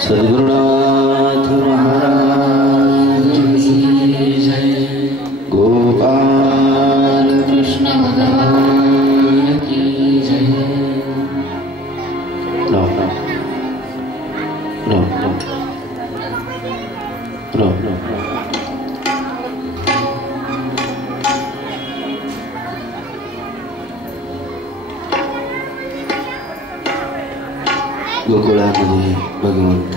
सद्गुरुनाथ महाराज की जय। गोपाल कृष्ण भगवान की जय। No no no no no गोकुळामध्ये भगवंत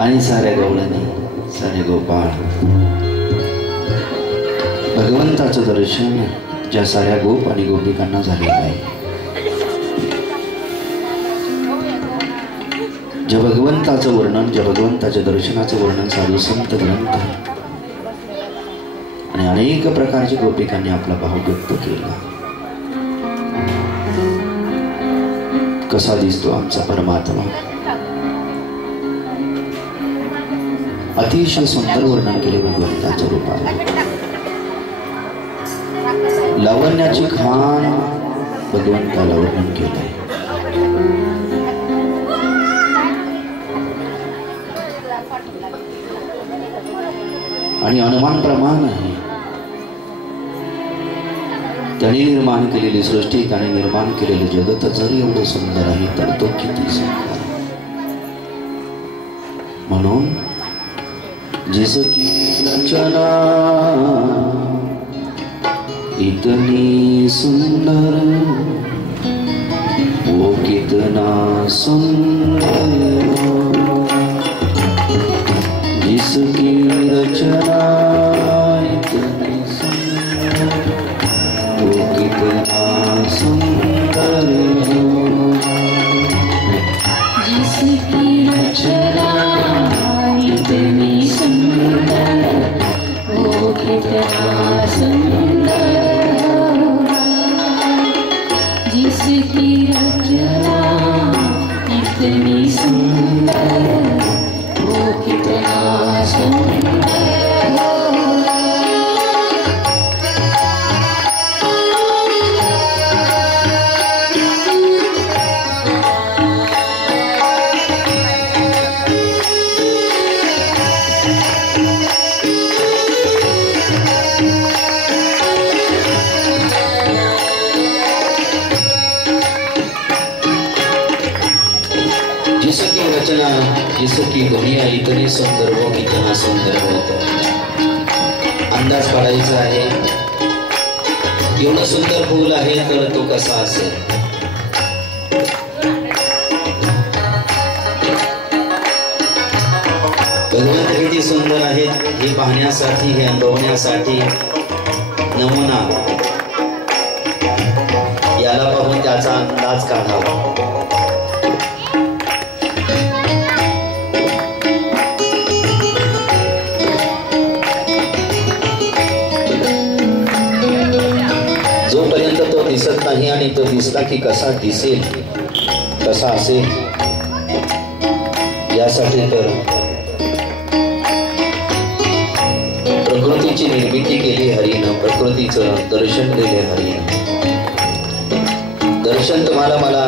आणि साऱ्या गवळणी सारे गोपाळ भगवंताचं दर्शन ज्या साऱ्या गोप आणि गोपिकांना झालेलं आहे, ज्या भगवंताचं वर्णन, ज्या भगवंताच्या दर्शनाचं वर्णन साधू संत ग्रंथ आणि अनेक प्रकारच्या गोपिकांनी आपला भाव व्यक्त केला। कसा दिसतो आमचा परमात्मा, अतिशय सुंदर वर्णन केले भगवंताच्या रूपाला। लावण्याची खान भगवंताला वर्णन केले। आणि अनुमान प्रमाण आहे, त्याने निर्माण केलेली सृष्टी, त्याने निर्माण केलेले जगत जर एवढं सुंदर आहे तर तो किती सुंदर। म्हणून जिसकी रचना इतनी सुंदर वो कितना सुंदर, जिसकी रचना इतनी सुंदर वो कितना सुंदर, जिसकी रचना इतनी सुंदर वो कितना सुंदर, जिसकी रचना इतनी सुंदर वो कितना सुंदर। जिसकी रचना, जिसकी दुनिया इतनी सुंदर वो कितना सुंदर होता। अंदाज काढायचा आहे, एवढं सुंदर फूल आहे तर तो कसा असेल। भगवंत किती सुंदर आहेत हे पाहण्यासाठी, हे अनुभवण्यासाठी नमुना याला पाहून त्याचा अंदाज काढावा। जोपर्यंत तो दिसत नाही आणि तो दिसला की कसा दिसेल, कसा असेल, यासाठी तर प्रकृतीची निर्मिती केली हरीनं, प्रकृतीचं दर्शन दिले हरीनं। दर्शन तुम्हाला मला,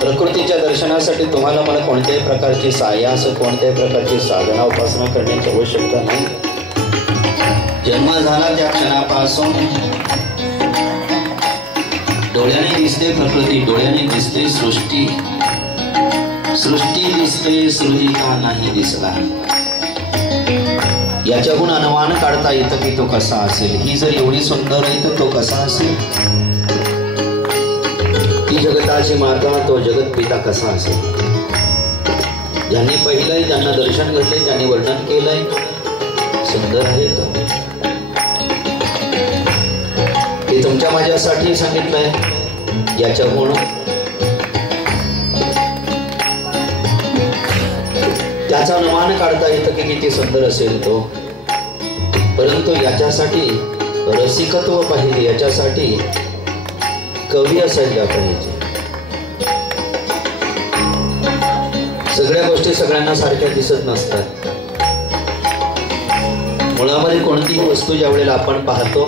प्रकृतीच्या दर्शनासाठी तुम्हाला मला कोणत्याही प्रकारची सायास, कोणत्याही प्रकारची साधना उपासना करण्याची आवश्यकता नाही। जन्म झाला त्या क्षणापासून डोळ्याने दिसते प्रकृती, डोळ्याने दिसते सृष्टी, सृष्टी दिसते, सृजिता नाही दिसला। याच्याहून अनुमान काढता येतं की तो कसा असेल। ही जर एवढी सुंदर आहे तर तो कसा असेल। ती जगताची माता, तो जगत पिता कसा असेल। ज्यांनी पाहिलंय, ज्यांना दर्शन घडले, त्यांनी वर्णन केलंय, सुंदर आहे तो। हे तुमच्या माझ्यासाठी सांगितलंय। याच्याहून त्याचा अनुमान काढता येतं की किती सुंदर असेल तो, परंतु याच्यासाठी रसिकत्व पाहिजे, याच्यासाठी कवी असायला पाहिजे। सगळ्या गोष्टी सगळ्यांना सारख्या दिसत नसतात। मुळामध्ये कोणतीही वस्तू ज्या वेळेला आपण पाहतो,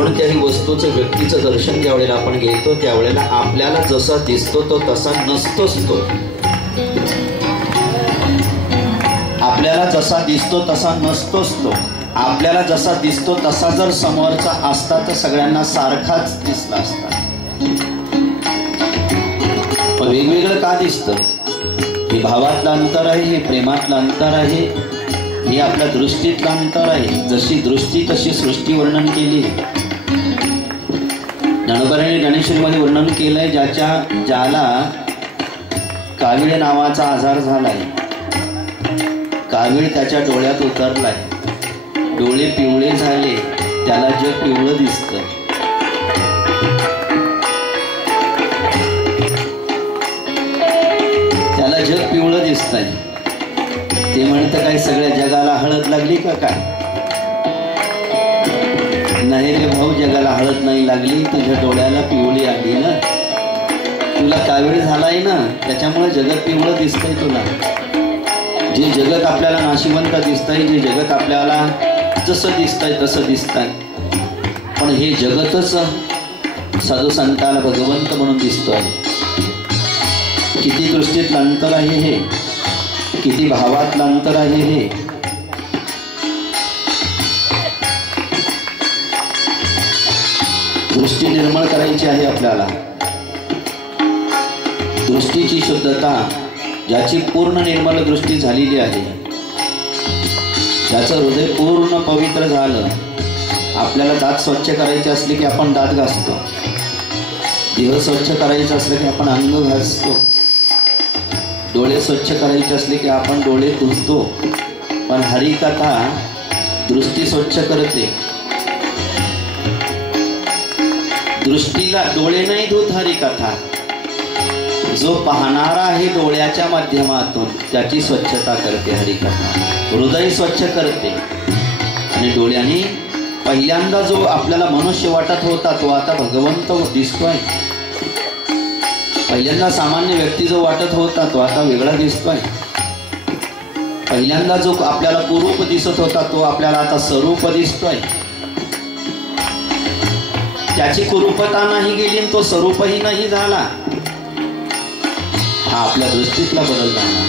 कोणत्याही वस्तूचं व्यक्तीचं दर्शन ज्या वेळेला आपण घेतो त्यावेळेला आपल्याला जसा दिसतो तो तसा नसतोच तो. आपल्याला जसा दिसतो तसा नसतोच तो. आपल्याला जसा दिसतो तसा जर समोरचा असता तर सगळ्यांना सारखाच दिसला असता. वेगवेगळं का दिसतं? हे भावातलं अंतर आहे, हे प्रेमातलं अंतर आहे, हे आपल्या दृष्टीतलं अंतर आहे. जशी दृष्टी तशी सृष्टी वर्णन केली. ज्ञानोबांनी ज्ञानेश्वरीमध्ये वर्णन केलंय ज्याला कावीळ नावाचा आजार झालाय. कावीळ त्याच्या डोळ्यात उतरलाय, डोळे पिवळे झाले, त्याला जग पिवळं दिसतं. त्याला जग पिवळं दिसतंय. ते म्हणतं काय सगळ्या जगाला हळद लागली का काय? नाही रे भाऊ, जगाला हळद नाही लागली, तुझ्या डोळ्याला पिवळी आली ना. तुला कावीळ झालाय ना, त्याच्यामुळे जगत पिवळं दिसतंय तुला. जे जगत आपल्याला नाशिवंत दिसतंय, जे जगत आपल्याला जसं दिसतंय तसं दिसतंय, पण हे जगतच साधू संताला भगवंत म्हणून दिसतोय. किती दृष्टीतलं अंतर आहे हे, किती भावातलं अंतर आहे हे. दृष्टी निर्मळ करायची आहे आपल्याला. दृष्टीची शुद्धता, ज्याची पूर्ण निर्मल दृष्टी झालेली आहे, ज्याचं हृदय पूर्ण पवित्र झालं. आपल्याला दात स्वच्छ करायचे असले की आपण दात घासतो, देह स्वच्छ करायचं असलं की आपण अंग घासतो, डोळे स्वच्छ करायचे असले की आपण डोळे धुतो. पण हरिकथा दृष्टी स्वच्छ करते. दृष्टीला डोळे नाही धुत हरिकथा. जो पाहणारा आहे डोळ्याच्या माध्यमातून त्याची स्वच्छता करते हरिकथा. हृदय स्वच्छ करते. आणि डोळ्याने पहिल्यांदा जो आपल्याला मनुष्य वाटत होता तो आता भगवंत दिसतोय. पहिल्यांदा सामान्य व्यक्ती जो वाटत होता तो आता वेगळा दिसतोय. पहिल्यांदा जो आपल्याला कुरूप दिसत होता तो आपल्याला आता स्वरूप दिसतोय. त्याची कुरूपता नाही गेली आणि तो स्वरूपही नाही झाला. हा आपल्या दृष्टीतला बदल झाला.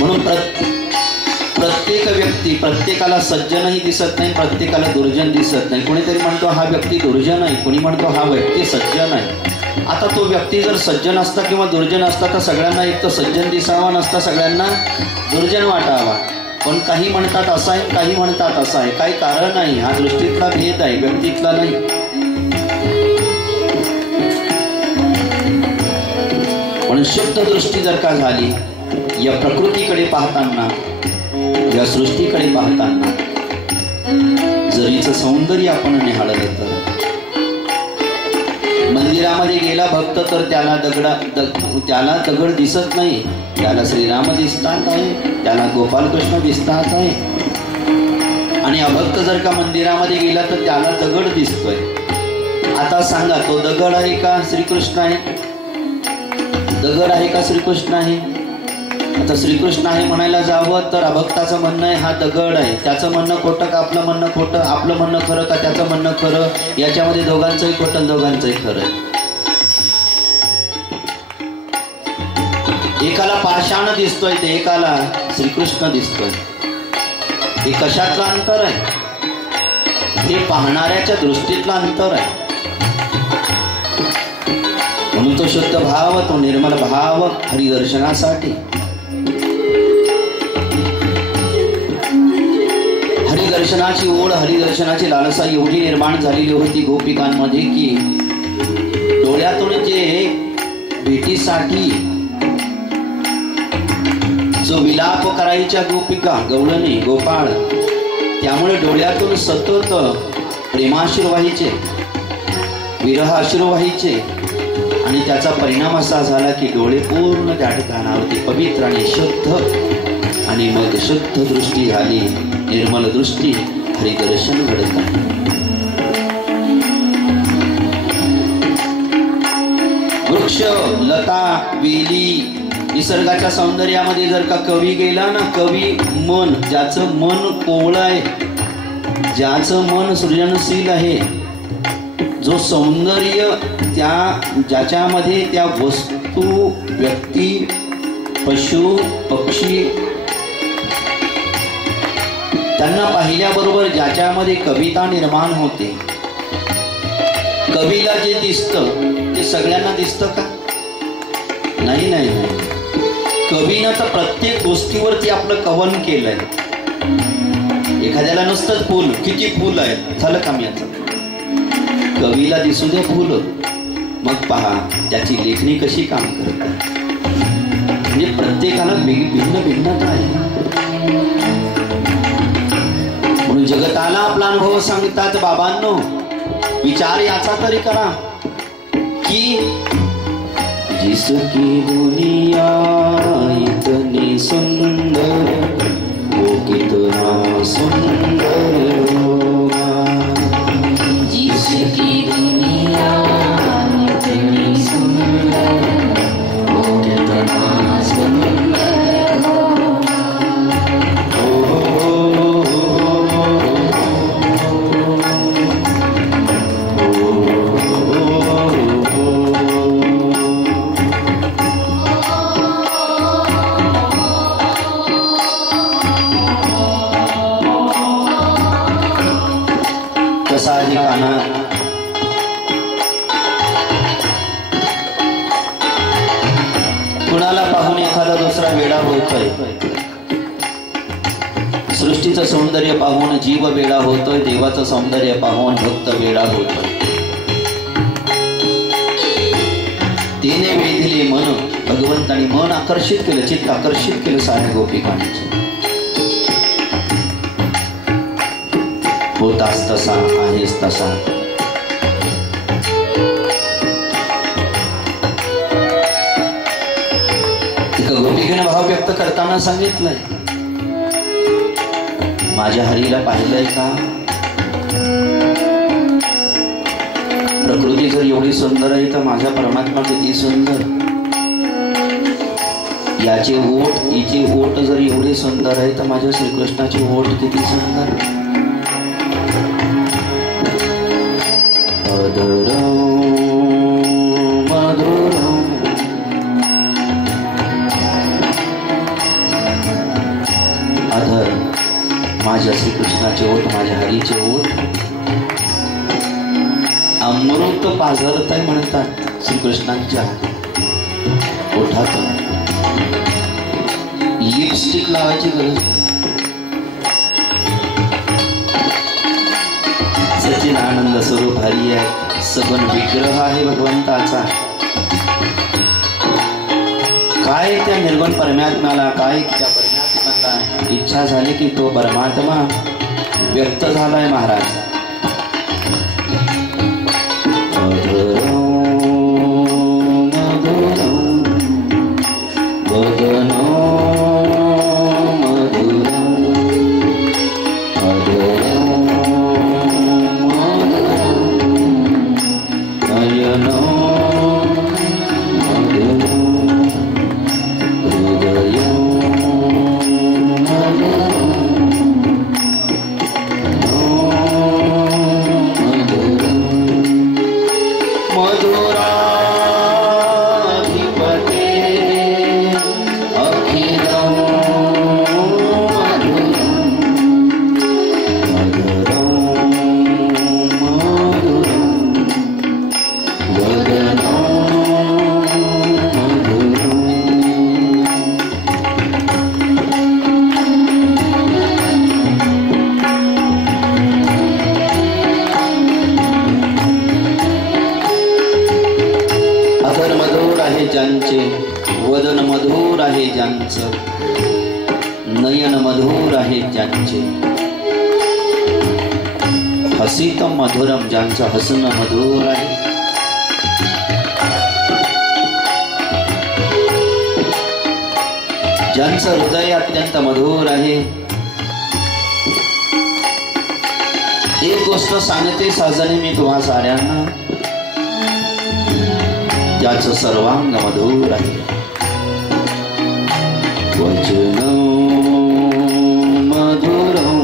म्हणून प्रत्येक व्यक्ती, प्रत्येकाला सज्जनही दिसत नाही, प्रत्येकाला दुर्जन दिसत नाही. कोणीतरी म्हणतो हा व्यक्ती दुर्जन आहे, कोणी म्हणतो हा व्यक्ती सज्जन आहे. आता तो व्यक्ती जर सज्जन असता किंवा दुर्जन असता तर सगळ्यांना एक तर सज्जन दिसावा, नसता सगळ्यांना दुर्जन वाटावा. पण काही म्हणतात असा आहे, काही म्हणतात असा आहे. काही कारण नाही. हा दृष्टीतला भेद आहे, व्यक्तीतला नाही. पण शुद्ध दृष्टी जर का झाली या प्रकृतीकडे पाहताना, या सृष्टीकडे पाहताना, जरीचं सौंदर्य आपण निहाळलं तर मंदिरामध्ये गेला भक्त तर त्याला दगड दिसत नाही, त्याला श्रीराम दिसतात आहे, त्याला गोपालकृष्ण दिसतात आहे. आणि अभक्त जर का मंदिरामध्ये गेला तर त्याला दगड दिसतोय. आता सांगा, तो दगड आहे का श्रीकृष्ण आहे? दगड आहे का श्रीकृष्ण आहे? आता श्रीकृष्ण आहे म्हणायला जावं तर अभक्ताचं म्हणणं आहे हा दगड आहे. त्याचं म्हणणं खोटं का आपलं म्हणणं खोटं? आपलं म्हणणं खरं का त्याचं म्हणणं खरं? याच्यामध्ये दोघांचंही खोटं, दोघांचंही खरं. एकाला पाषाण दिसतोय ते एकाला श्रीकृष्ण दिसतोय. हे कशातलं अंतर आहे? हे पाहणाऱ्याच्या दृष्टीतलं अंतर आहे. म्हणून तो शुद्ध भाव, तो निर्मल भाव हरिदर्शनासाठी, हरिदर्शनाची ओढ, हरिदर्शनाची लालसा एवढी निर्माण झालेली होती गोपिकांमध्ये की डोळ्यातून जे भेटीसाठी जो विलाप करायच्या गोपिका, गवळणी, गोपाळ, त्यामुळे डोळ्यातून सतत प्रेमाश्रू व्हायचे, विरह अश्रू व्हायचे. आणि त्याचा परिणाम असा झाला की डोळे पूर्ण त्या ठिकाणावरती पवित्र आणि शुद्ध, आणि मग शुद्ध दृष्टी झाली, निर्मल दृष्टी, हरिदर्शन घडत आहे. वृक्ष, लता, वेली, निसर्गाच्या सौंदर्यामध्ये जर का कवी गेला ना, कवी मन, ज्याचं मन कोवळं आहे, ज्याचं मन सृजनशील आहे, जो सौंदर्य ज्याच्यामध्ये त्या वस्तू, व्यक्ती, पशु, पक्षी त्यांना पाहिल्याबरोबर ज्याच्यामध्ये कविता निर्माण होते. कवीला जे दिसतं ते सगळ्यांना दिसतं का? नाही नाही नाही. कवीनं तर प्रत्येक गोष्टीवरती आपलं कवन केलंय. एखाद्याला नुसतंच फुल, किती फुल आहेत, झालं काम याचं. कवीला दिसू द्या फुल, मग पहा त्याची लेखणी कशी काम करते. म्हणजे प्रत्येकाला भिन्न भिन्नता आहे. म्हणून जगताला आपला अनुभव सांगतात बाबांनो, विचार याचा तरी करा की जिसकी दुनिया इतनी सुंदर, वो कितना सुंदर होगा. जिसकी दुनिया इतनी सुंदर, वो कितना सुंदर होगा. कुणाला पाहून एखादा दुसरा वेडा होतोय. सृष्टीचं सौंदर्य पाहून जीव वेडा होतोय, देवाचं सौंदर्य पाहून भक्त वेडा होतोय. तिने वेधले मन, भगवंतानी मन आकर्षित केलं, चित्त आकर्षित केलं साऱ्या गोपिकांचं. होतास तसा, आहेस तसा. गोपिकेने भाव व्यक्त करताना सांगितलंय, माझ्या हरीला पाहिलंय का? प्रकृती जर एवढी सुंदर आहे तर माझा परमात्मा किती सुंदर. याचे ओठ, हिचे ओठ जर एवढे सुंदर आहे तर माझ्या श्रीकृष्णाचे ओठ किती सुंदर. अधर माझ्या श्रीकृष्णाचे ओठ, माझ्या हरीचे ओठ अमृत पाझरत आहे म्हणतात श्रीकृष्णांच्या ओठातून. लिपस्टिक लावायची गरज. सचिन आनंद स्वरूप हरी आहे, सगुण विग्रह आहे भगवंताचा. काय त्या निर्गुण परमात्म्याला, काय त्या परमात्म्याला इच्छा झाली की तो परमात्मा व्यक्त झालाय महाराज. वदन मधुर आहे ज्यांचं, नयन मधुर आहे ज्यांचे, हसित मधुरम ज्यांचं हसणं मधुर आहे. ज्यांचं हृदय अत्यंत मधुर आहे. एक गोष्ट सांगते साजने मी तुम्हा साऱ्यांना, ज्याचं सर्वांग मधुर आहे. वचन मधुरं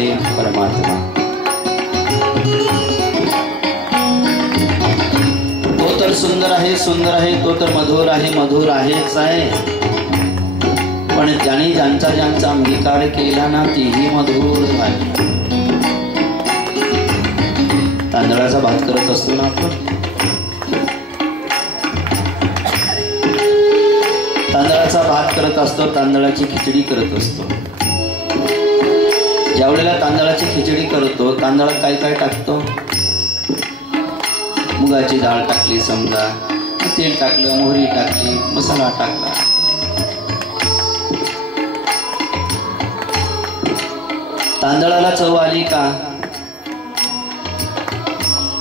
देव परमात्मा तो तर सुंदर आहे, सुंदर आहे, तो तर मधुर आहे, मधुर आहेच आहे. पण ज्याने ज्यांचा ज्यांचा अंगीकार केला ना तीही मधुर झाली. तांदळाचा भात करत असतो ना आपण, तांदळाचा भात करत असतो, तांदळाची खिचडी करत असतो. ज्या वेळेला तांदळाची खिचडी करतो तांदळात काय काय टाकतो? मुगाची डाळ टाकली, समजा तेल टाकलं, मोहरी टाकली, मसाला टाकला. तांदळाला चव आली का?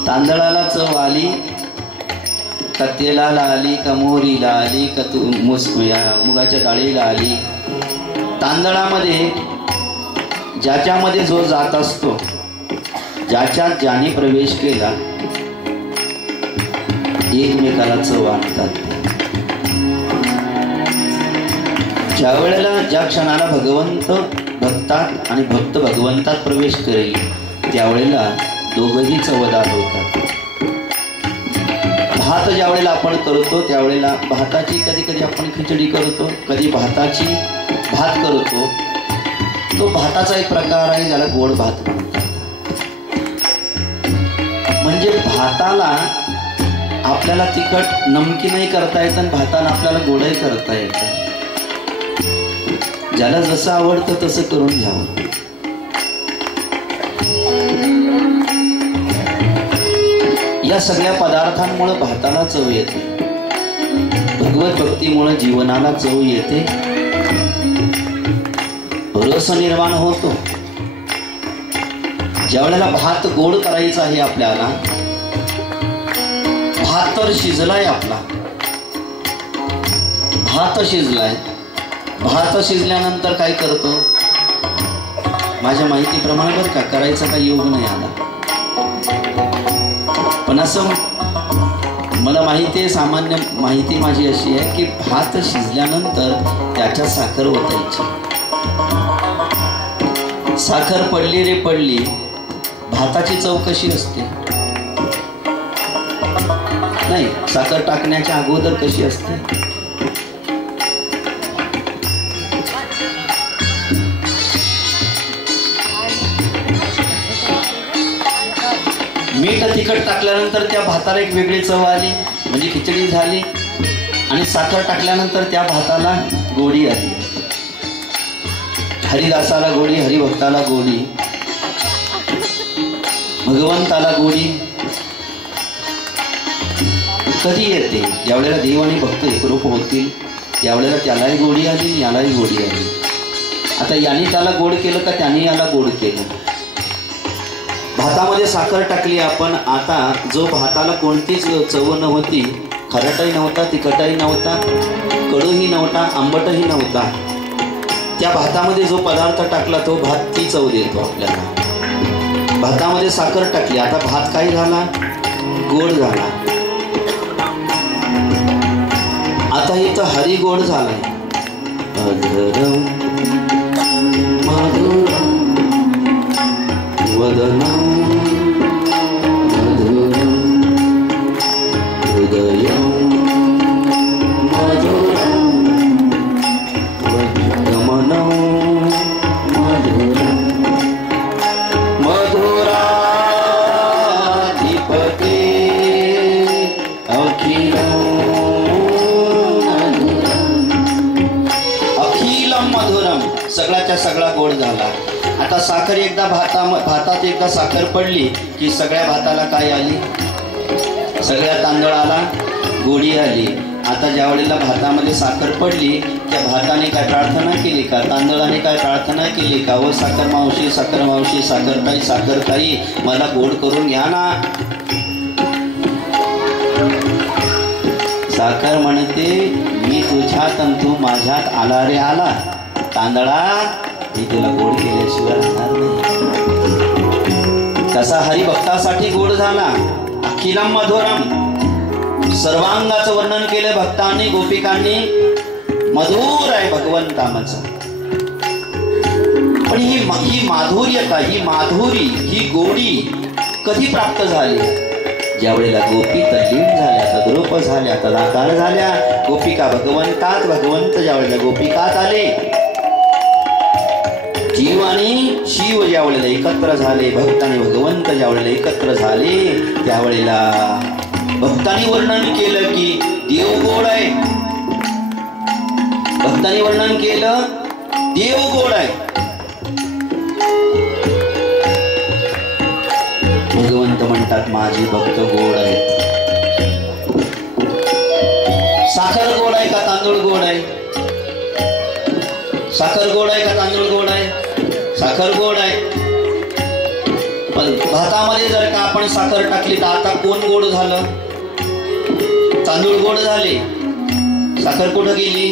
तांदळाला चव आली का तेलाला आली का मोहरीला आली का मुगाच्या डाळीला आली? तांदळामध्ये ज्याच्यामध्ये जो जात असतो, ज्याच्यात ज्याने प्रवेश केला एकमेकाला चव आणतात. ज्या वेळेला ज्या क्षणाला भगवंत भक्तात आणि भक्त भगवंतात प्रवेश करेल त्यावेळेला दोघंही चवदार होतात. भात ज्या वेळेला आपण करतो त्यावेळेला भाताची कधी कधी आपण खिचडी करतो, कधी भाताची भात करतो. तो भाताचा एक प्रकार आहे ज्याला गोड भात म्हणतात. म्हणजे भाताला आपल्याला तिखट नमकीनही करता येतं आणि भाताला आपल्याला गोडही करता येतं. ज्याला जसं आवडतं तसं करून घ्यावं. या सगळ्या पदार्थांमुळे भाताला चव येते, भगवत भक्तीमुळे जीवनाला चव येते, रस निर्माण होतो. ज्या वेळेला भात गोड करायचा आहे आपल्याला, भात तर शिजलाय आपला, भात शिजलाय. भात शिजल्यानंतर काय करतो? माझ्या माहितीप्रमाणे बरं का, करायचा काही योग नाही आला, पण असं मला माहिती आहे, सामान्य माहिती माझी अशी आहे की भात शिजल्यानंतर त्याच्यात साखर ओतायची. साखर पडली रे पडली, भाताची चव कशी असते? नाही, साखर टाकण्याच्या अगोदर कशी असते? मीठ तिखट टाकल्यानंतर त्या भाताला एक वेगळी चव आली, म्हणजे खिचडी झाली. आणि साखर टाकल्यानंतर त्या भाताला गोडी आली. हरिदासाला गोडी, हरिभक्ताला गोडी, भगवंताला गोडी कधी येते? ज्यावेळेला देव आणि भक्त एकरूप होतील त्यावेळेला त्यालाही गोडी आली, यालाही गोडी आली. आता याने त्याला गोड केलं का त्याने याला गोड केलं? भातामध्ये साखर टाकली आपण. आता जो भाताला कोणतीच चव नव्हती, खारटही नव्हता, तिखटही नव्हता, कडूही नव्हता, आंबटही नव्हता, त्या भातामध्ये जो पदार्थ टाकला तो भात ती चव देतो आपल्याला. भातामध्ये साखर टाकली, आता भात काय झाला? गोड झाला. आता इथं हरी गोड झालाय. अधरम मधुरम वदनम मधुरम हृदयम मधुरम गमनम मधुरम मधुराधिपते अखिलम मधुरम. सगळ्याच्या सगळा गोड झाला. आता साखर एकदा भातात एकदा साखर पडली की सगळ्या भाताला काय आली? सगळ्या तांदळाला गोडी आली. आता ज्या वेळेला भातामध्ये साखर पडली त्या भाताने काय प्रार्थना केली का? तांदळाने काय प्रार्थना केली का? व साखर मावशी, साखर मावशी, साखरताई, साखरताई मला गोड करून घ्या ना. साखर म्हणते मी तुझ्यात आणि तू माझ्यात आला रे आला. तांदळा मी तुला गोड केल्याशिवाय राहणार नाही. तसा हरिभक्तासाठी गोड झाला. अखिलम मधुरम, सर्वांगाचं वर्णन केलं भक्तांनी, गोपिकांनी. मधुर आहे भगवंताचं. पण ही माधुर्यता, ही माधुरी, ही गोडी कधी प्राप्त झाली? ज्या वेळेला गोपी तल्लीन झाल्या, तद्रूप झाल्या, तदाकार झाल्या. गोपिका भगवंतात, भगवंत ज्या वेळेला गोपिकात आले, जीव आणि शिव ज्या वेळेला एकत्र झाले, भक्त आणि भगवंत ज्या वेळेला एकत्र झाले, त्यावेळेला भक्तांनी वर्णन केलं की देव गोड आहे. भक्तांनी वर्णन केलं देव गोड आहे. भगवंत म्हणतात माझे भक्त गोड आहेत. साखर गोड आहे का तांदूळ गोड आहे? साखर गोड आहे का तांदूळ गोड आहे? साखर गोड आहे. पण भातामध्ये जर का आपण साखर टाकली तर आता कोण गोड झालं? तांदूळ गोड झाले. साखर कुठं गेली?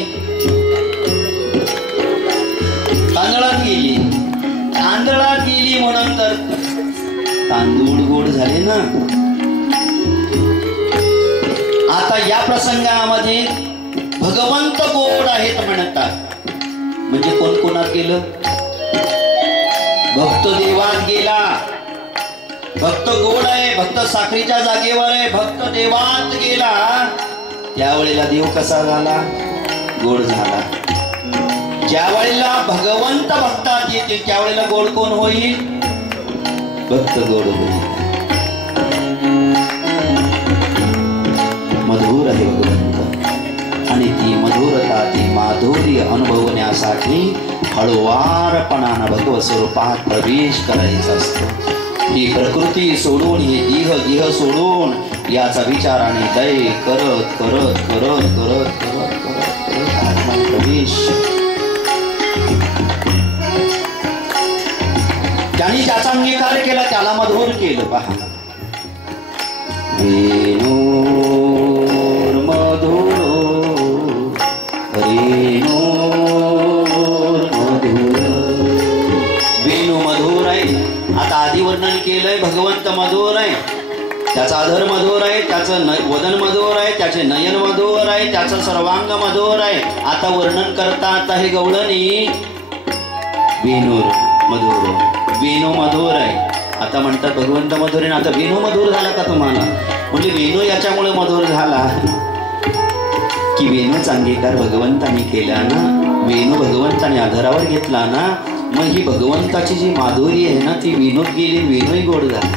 तांदळात गेली. तांदळात गेली म्हणून तर तांदूळ गोड झाले ना. आता या प्रसंगामध्ये भगवंत गोड आहेत म्हणतात. म्हणजे कोण कोणात गेलं? भक्त देवात गेला. भक्त गोड आहे, भक्त साखरीच्या जागेवर आहे, भक्त देवात गेला. त्यावेळेला देव कसा झाला? गोड झाला. ज्या वेळेला भगवंत भक्तात येतील त्यावेळेला गोड कोण होईल? भक्त गोड होईल. मधुर आहे भगवंत आणि ती मधुरता, ती माधुर्य अनुभवण्यासाठी हळुवारपणानं भगवत स्वरूपात प्रवेश करायचा असतो. ही प्रकृती सोडून, ही देह सोडून याचा विचाराने दय करत करत करत करत करत करत आत्मा प्रवेश. ज्यांनी त्याचा अंगीकार केला त्याला मधुर केलं. पहा वेणूर मधुर, वेणूर मधुर. वेणू मधुर आहे. आता आधी वर्णन केलंय भगवंत मधुर आहे, त्याचा अधर मधुर आहे, त्याचं वदन मधुर आहे, त्याचे नयन मधुर आहे, त्याचं सर्वांग मधुर आहे. आता वर्णन करता आता हे गवळणी वेणूर मधुर, वेणू मधुर आहे. आता म्हणतात भगवंत मधुर आहे. आता वेणू मधुर झाला का तुम्हाला? म्हणजे वेणू याच्यामुळे मधुर झाला की वेणूचा अंगीकार भगवंताने केला ना, वेणू भगवंताने आधारावर घेतला ना, मग ही भगवंताची जी माधुरी आहे ना ती वेणूत गेली, वेणूही गोड झाला.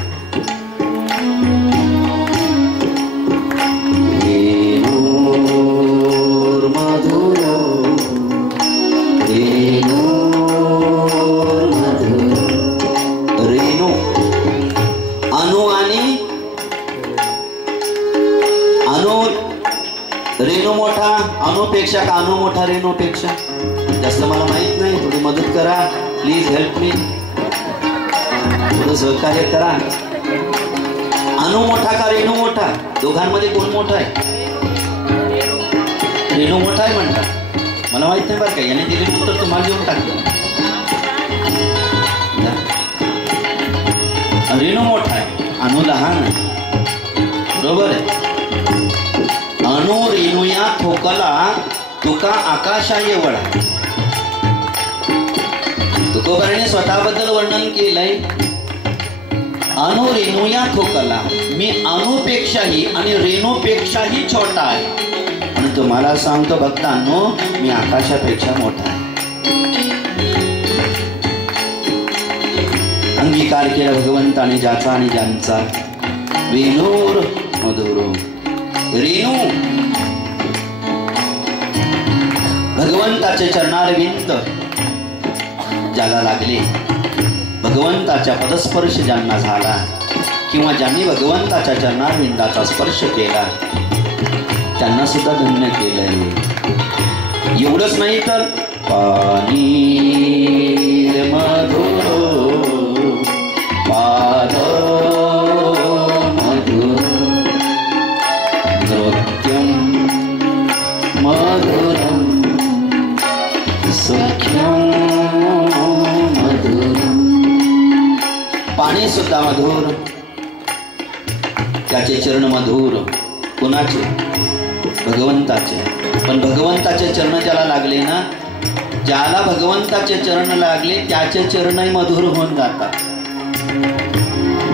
वेणूर मधुर, वेणूर मधुर. रेणू अनु आणि अनु, रेणू मोठा अनुपेक्षा का अनु मोठा रेणूपेक्षा? जास्त मला माहित नाही, थोडी मदत करा प्लीज, हेल्प मी, थोडं सहकार्य करा. अनु मोठा का रेणू मोठा? दोघांमध्ये कोण मोठा आहे? रेणू मोठा आहे म्हणतात. मला माहित नाही बरं का, याने दिलेलं उत्तर तुम्हाला देऊन टाकलं. रेणू मोठा आहे, अनु लहान आहे. बरोबर आहे. अनु रेणूया थोकला तुका आकाशा येवळा. तुकोबाराने स्वतःबद्दल वर्णन केलंय. अनु रेणूया थोकला, मी अणुपेक्षाही आणि रेणूपेक्षाही छोटा आहे. आणि तुम्हाला सांगतो भक्तांनो, मी आकाशापेक्षा मोठा आहे. अंगीकार केला भगवंताने ज्याचा आणि ज्यांचा. वेणूर मधुर, रेणू भगवंताचे चरणारविंद ज्याला लागले, भगवंताच्या पदस्पर्श ज्यांना झाला किंवा ज्यांनी भगवंताच्या चरणारविंदाचा स्पर्श केला त्यांना सुद्धा धन्य केलंय. एवढंच नाही तर पाणी मधुर, पाद मधुर, नृत्यं मधुरं, सख्यं मधुरं. पाणी सुद्धा मधुर, त्याचे चरण मधुर. कुणाचे? भगवंताचे. पण भगवंताचे चरण ज्याला लागले ना ज्याला भगवंताचे चरण लागले त्याचे चरणही मधुर होऊन जातात.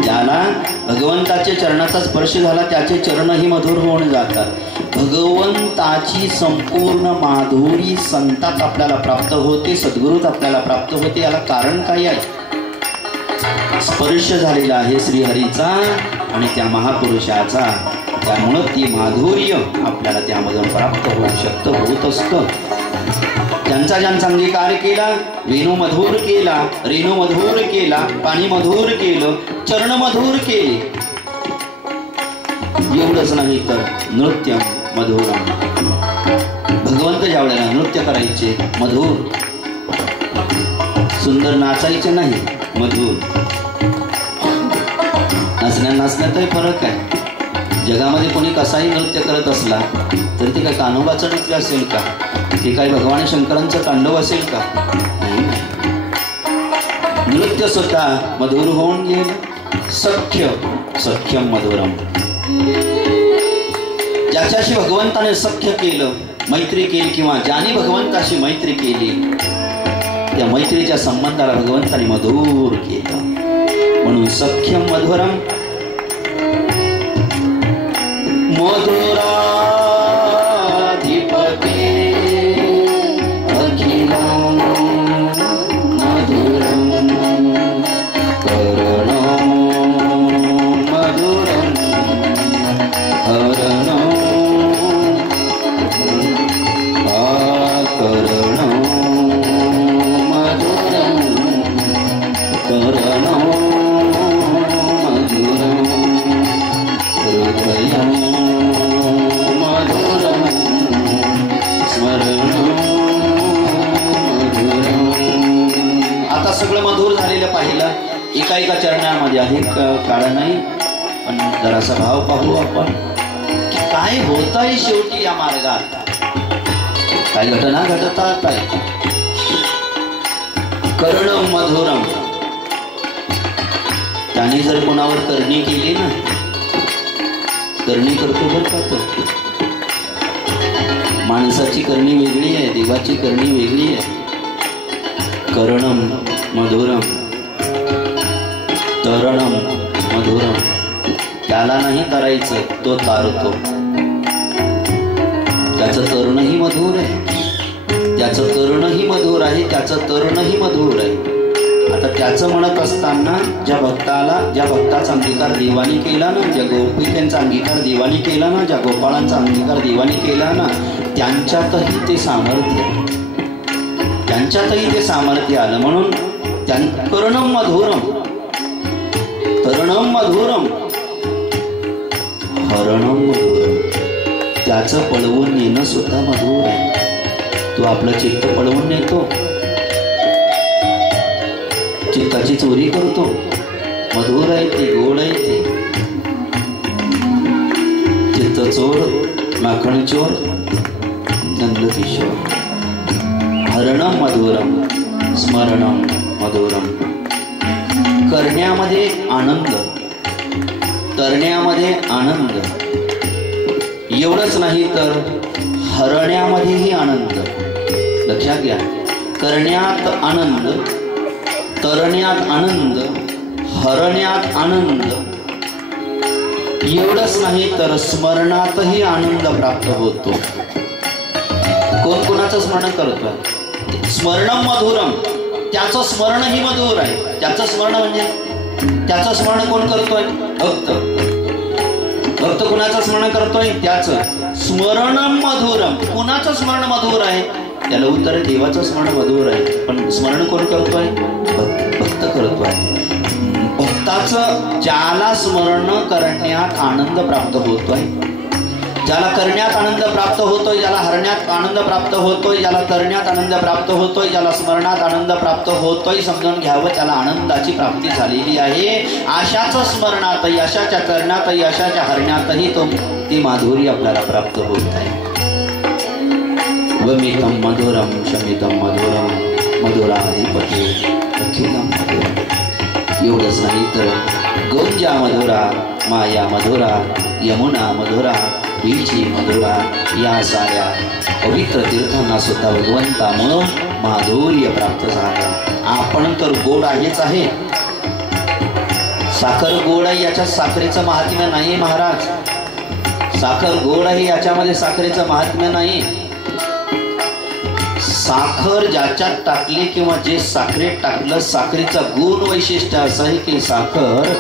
ज्याला भगवंताचे चरणाचा स्पर्श झाला त्याचे चरणही मधुर होऊन जातात. भगवंताची संपूर्ण माधुरी संतात आपल्याला प्राप्त होते, सद्गुरूत आपल्याला प्राप्त होते. याला कारण काय आहे? स्पर्श झालेला आहे श्रीहरीचा आणि त्या महापुरुषाचा. त्यामुळं ती माधुर्य आपल्याला त्यामधून प्राप्त होऊ शकतं, होत असतं. ज्यांचा ज्यांचा अंगीकार केला, वेणू मधुर केला, रेणू मधुर केला, पाणी मधुर केलं, चरण मधुर केले. एवढंच नाही तर नृत्य मधुर. भगवंत ज्या वेळेला नृत्य करायचे मधुर, सुंदर नाचायचे नाही, मधुर. नाचण्यातही फरक आहे. जगामध्ये कोणी कसाही नृत्य करत असला तर ते काय कान्होबाचं नृत्य असेल का? ते काय भगवान शंकरांचं तांडव असेल का? नाही. नृत्य स्वतः मधुर होऊन गेलं. सख्यम मधुरम. ज्याच्याशी भगवंताने सख्य केलं, मैत्री केली, किंवा ज्याने भगवंताशी मैत्री केली, त्या मैत्रीच्या संबंधाला भगवंताने मधुर केलं. म्हणून सख्यम मधुरम. मधुराधिपते अखिलं मधुरं करणं मधुरं हरणं करणं मधुरं करणं मधुरं हृदयं सगळं मधुर झालेलं पाहिलं. एका चरणामध्ये आहे, काळा नाही, पण जरासा भाव पाहू आपण की काय होत आहे शेवटी या मार्गात. काय घटना घडतात काय. करणं मधुरम. त्याने जर कोणावर करणी केली ना, करणी करतो बरं का तो. माणसाची करणी वेगळी आहे, देवाची करणी वेगळी आहे. करणं मधुरम तरणं मधुरम. त्याला नाही तरायचं, तो तारतो. त्याचं तरणही मधुर आहे, त्याचं तरणही मधुर आहे, त्याचं तरणही मधुर आहे. आता त्याचं म्हणत असताना ज्या भक्ताचा अंगीकार देवानी केला ना, ज्या गोपिकांचा अंगीकार देवानी केला ना, ज्या गोपाळांचा अंगीकार देवानी केला ना, त्यांच्यातही ते सामर्थ्य, त्यांच्यातही ते सामर्थ्य आलं. म्हणून करणं मधुरम तरणं मधुरम हरणं मधुरम. त्याचं पळवून नेणं सुद्धा मधुर आहे. तो आपलं चित्त पळवून नेतो, चित्ताची चोरी करतो. मधुर आहे ते, गोड आहे ते. चित्त चोर, माखण चोर, नंदकिशोर. हरणं मधुरम स्मरणं मधुरम. करण्यामध्ये आनंद, तरण्यामध्ये आनंद. एवढंच नाही तर हरण्यामध्येही आनंद. लक्षात घ्या, करण्यात आनंद, तरण्यात आनंद, हरण्यात आनंद. एवढंच नाही तर स्मरणातही आनंद प्राप्त होतो. कोण कोणाचं स्मरण करतोय? स्मरणं मधुरम. त्याचं स्मरणही मधुर आहे. त्याचं स्मरण म्हणजे त्याचं स्मरण कोण करतोय? भक्त. भक्त कुणाचं स्मरण करतोय? त्याचं स्मरणं मधुरम. कुणाचं स्मरण मधुर आहे? त्याला उत्तर देवाचं स्मरण मधुर आहे. पण स्मरण कोण करतोय? भक्त करतोय. भक्ताचं ज्याला स्मरण करण्यात आनंद प्राप्त होतोय, ज्याला करण्यात आनंद प्राप्त होतोय, ज्याला हरण्यात आनंद प्राप्त होतोय, ज्याला तरण्यात आनंद प्राप्त होतोय, ज्याला स्मरणात आनंद प्राप्त होतोय, समजून घ्यावं त्याला आनंदाची प्राप्ती झालेली आहे. अशाच स्मरणातही, अशाच्या तरण्यातही, अशाच्या हरण्यातही ती माधुरी आपल्याला प्राप्त होत आहे. वमितं मधुरम शमितं मधुरम मधुराधिपते अखिलं मधुरम. एवढंच नाही तर गोंजा मधुरा, माया मधुरा, यमुना मधुरा, बीची मधुरा. या साऱ्या पवित्र तीर्थांना सुद्धा भगवंतामुळं माधुर्य प्राप्त झालं। आपण तर गोड आहेच आहे, साखर गोड आहे याच्यात साखरेचं महात्म्य नाही महाराज। साखर गोड आहे याच्यामध्ये साखरेचं महात्म्य नाही। साखर ज्याच्यात टाकली किंवा जे साखरेत टाकलं, साखरेचा गुण वैशिष्ट्य असं आहे की साखर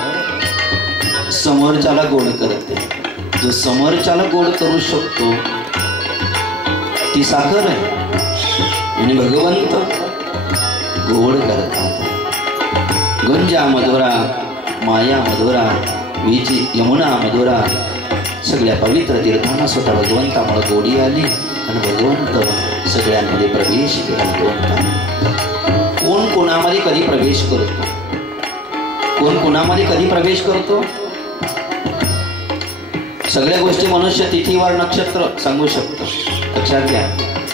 समोरच्याला गोड करते। जो समोरच्याला गोड करू शकतो ती साखर आहे। आणि भगवंत गोड करतात। गुंजा मधुरा माया मधुरा वीची यमुना मधुरा, सगळ्या पवित्र तीर्थांना स्वतः भगवंतामुळे गोडी आली आणि भगवंत सगळ्यांमध्ये प्रवेश केला। भगवंताने कोण कोणामध्ये कधी प्रवेश करतो, कोण कोणामध्ये कधी प्रवेश करतो? सगळ्या गोष्टी मनुष्य तिथीवर नक्षत्र सांगू शकतो। लक्षात घ्या,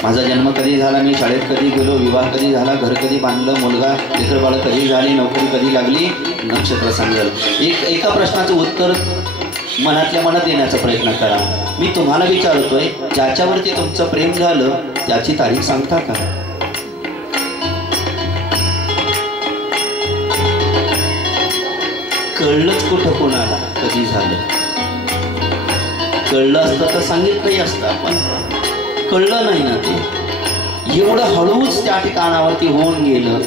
माझा जन्म कधी झाला, मी शाळेत कधी गेलो, विवाह कधी झाला, घर कधी बांधलं, मुलगा लेकरबाळ कधी झाली, नोकरी कधी लागली, नक्षत्र सांगेल। एका प्रश्नाचं उत्तर मनातल्या मनात देण्याचा प्रयत्न करा। मी तुम्हाला विचारतोय, ज्याच्यावरती तुमचं प्रेम झालं त्याची तारीख सांगता का? कळलंच कुठं कोणाला कधी झालं? कळलं असतं तर सांगितलंही असतं, पण कळलं नाही ना ते। एवढं हळूच त्या ठिकाणावरती होऊन गेलं।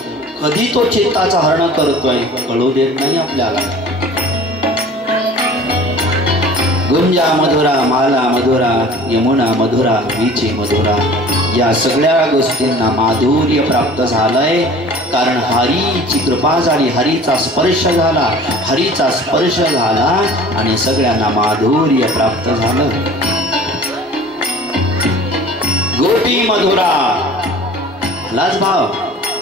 कधी तो चित्ताचा हरण करतोय कळू देत नाही आपल्याला। गुंजा मधुरा माला मधुरा यमुना मधुरा वीची मधुरा, या सगळ्या गोष्टींना माधुर्य प्राप्त झालंय कारण हरीची कृपा झाली, हरीचा स्पर्श झाला, हरीचा स्पर्श झाला आणि सगळ्यांना माधुर्य प्राप्त झालं। गोपी मधुरा लाच भाव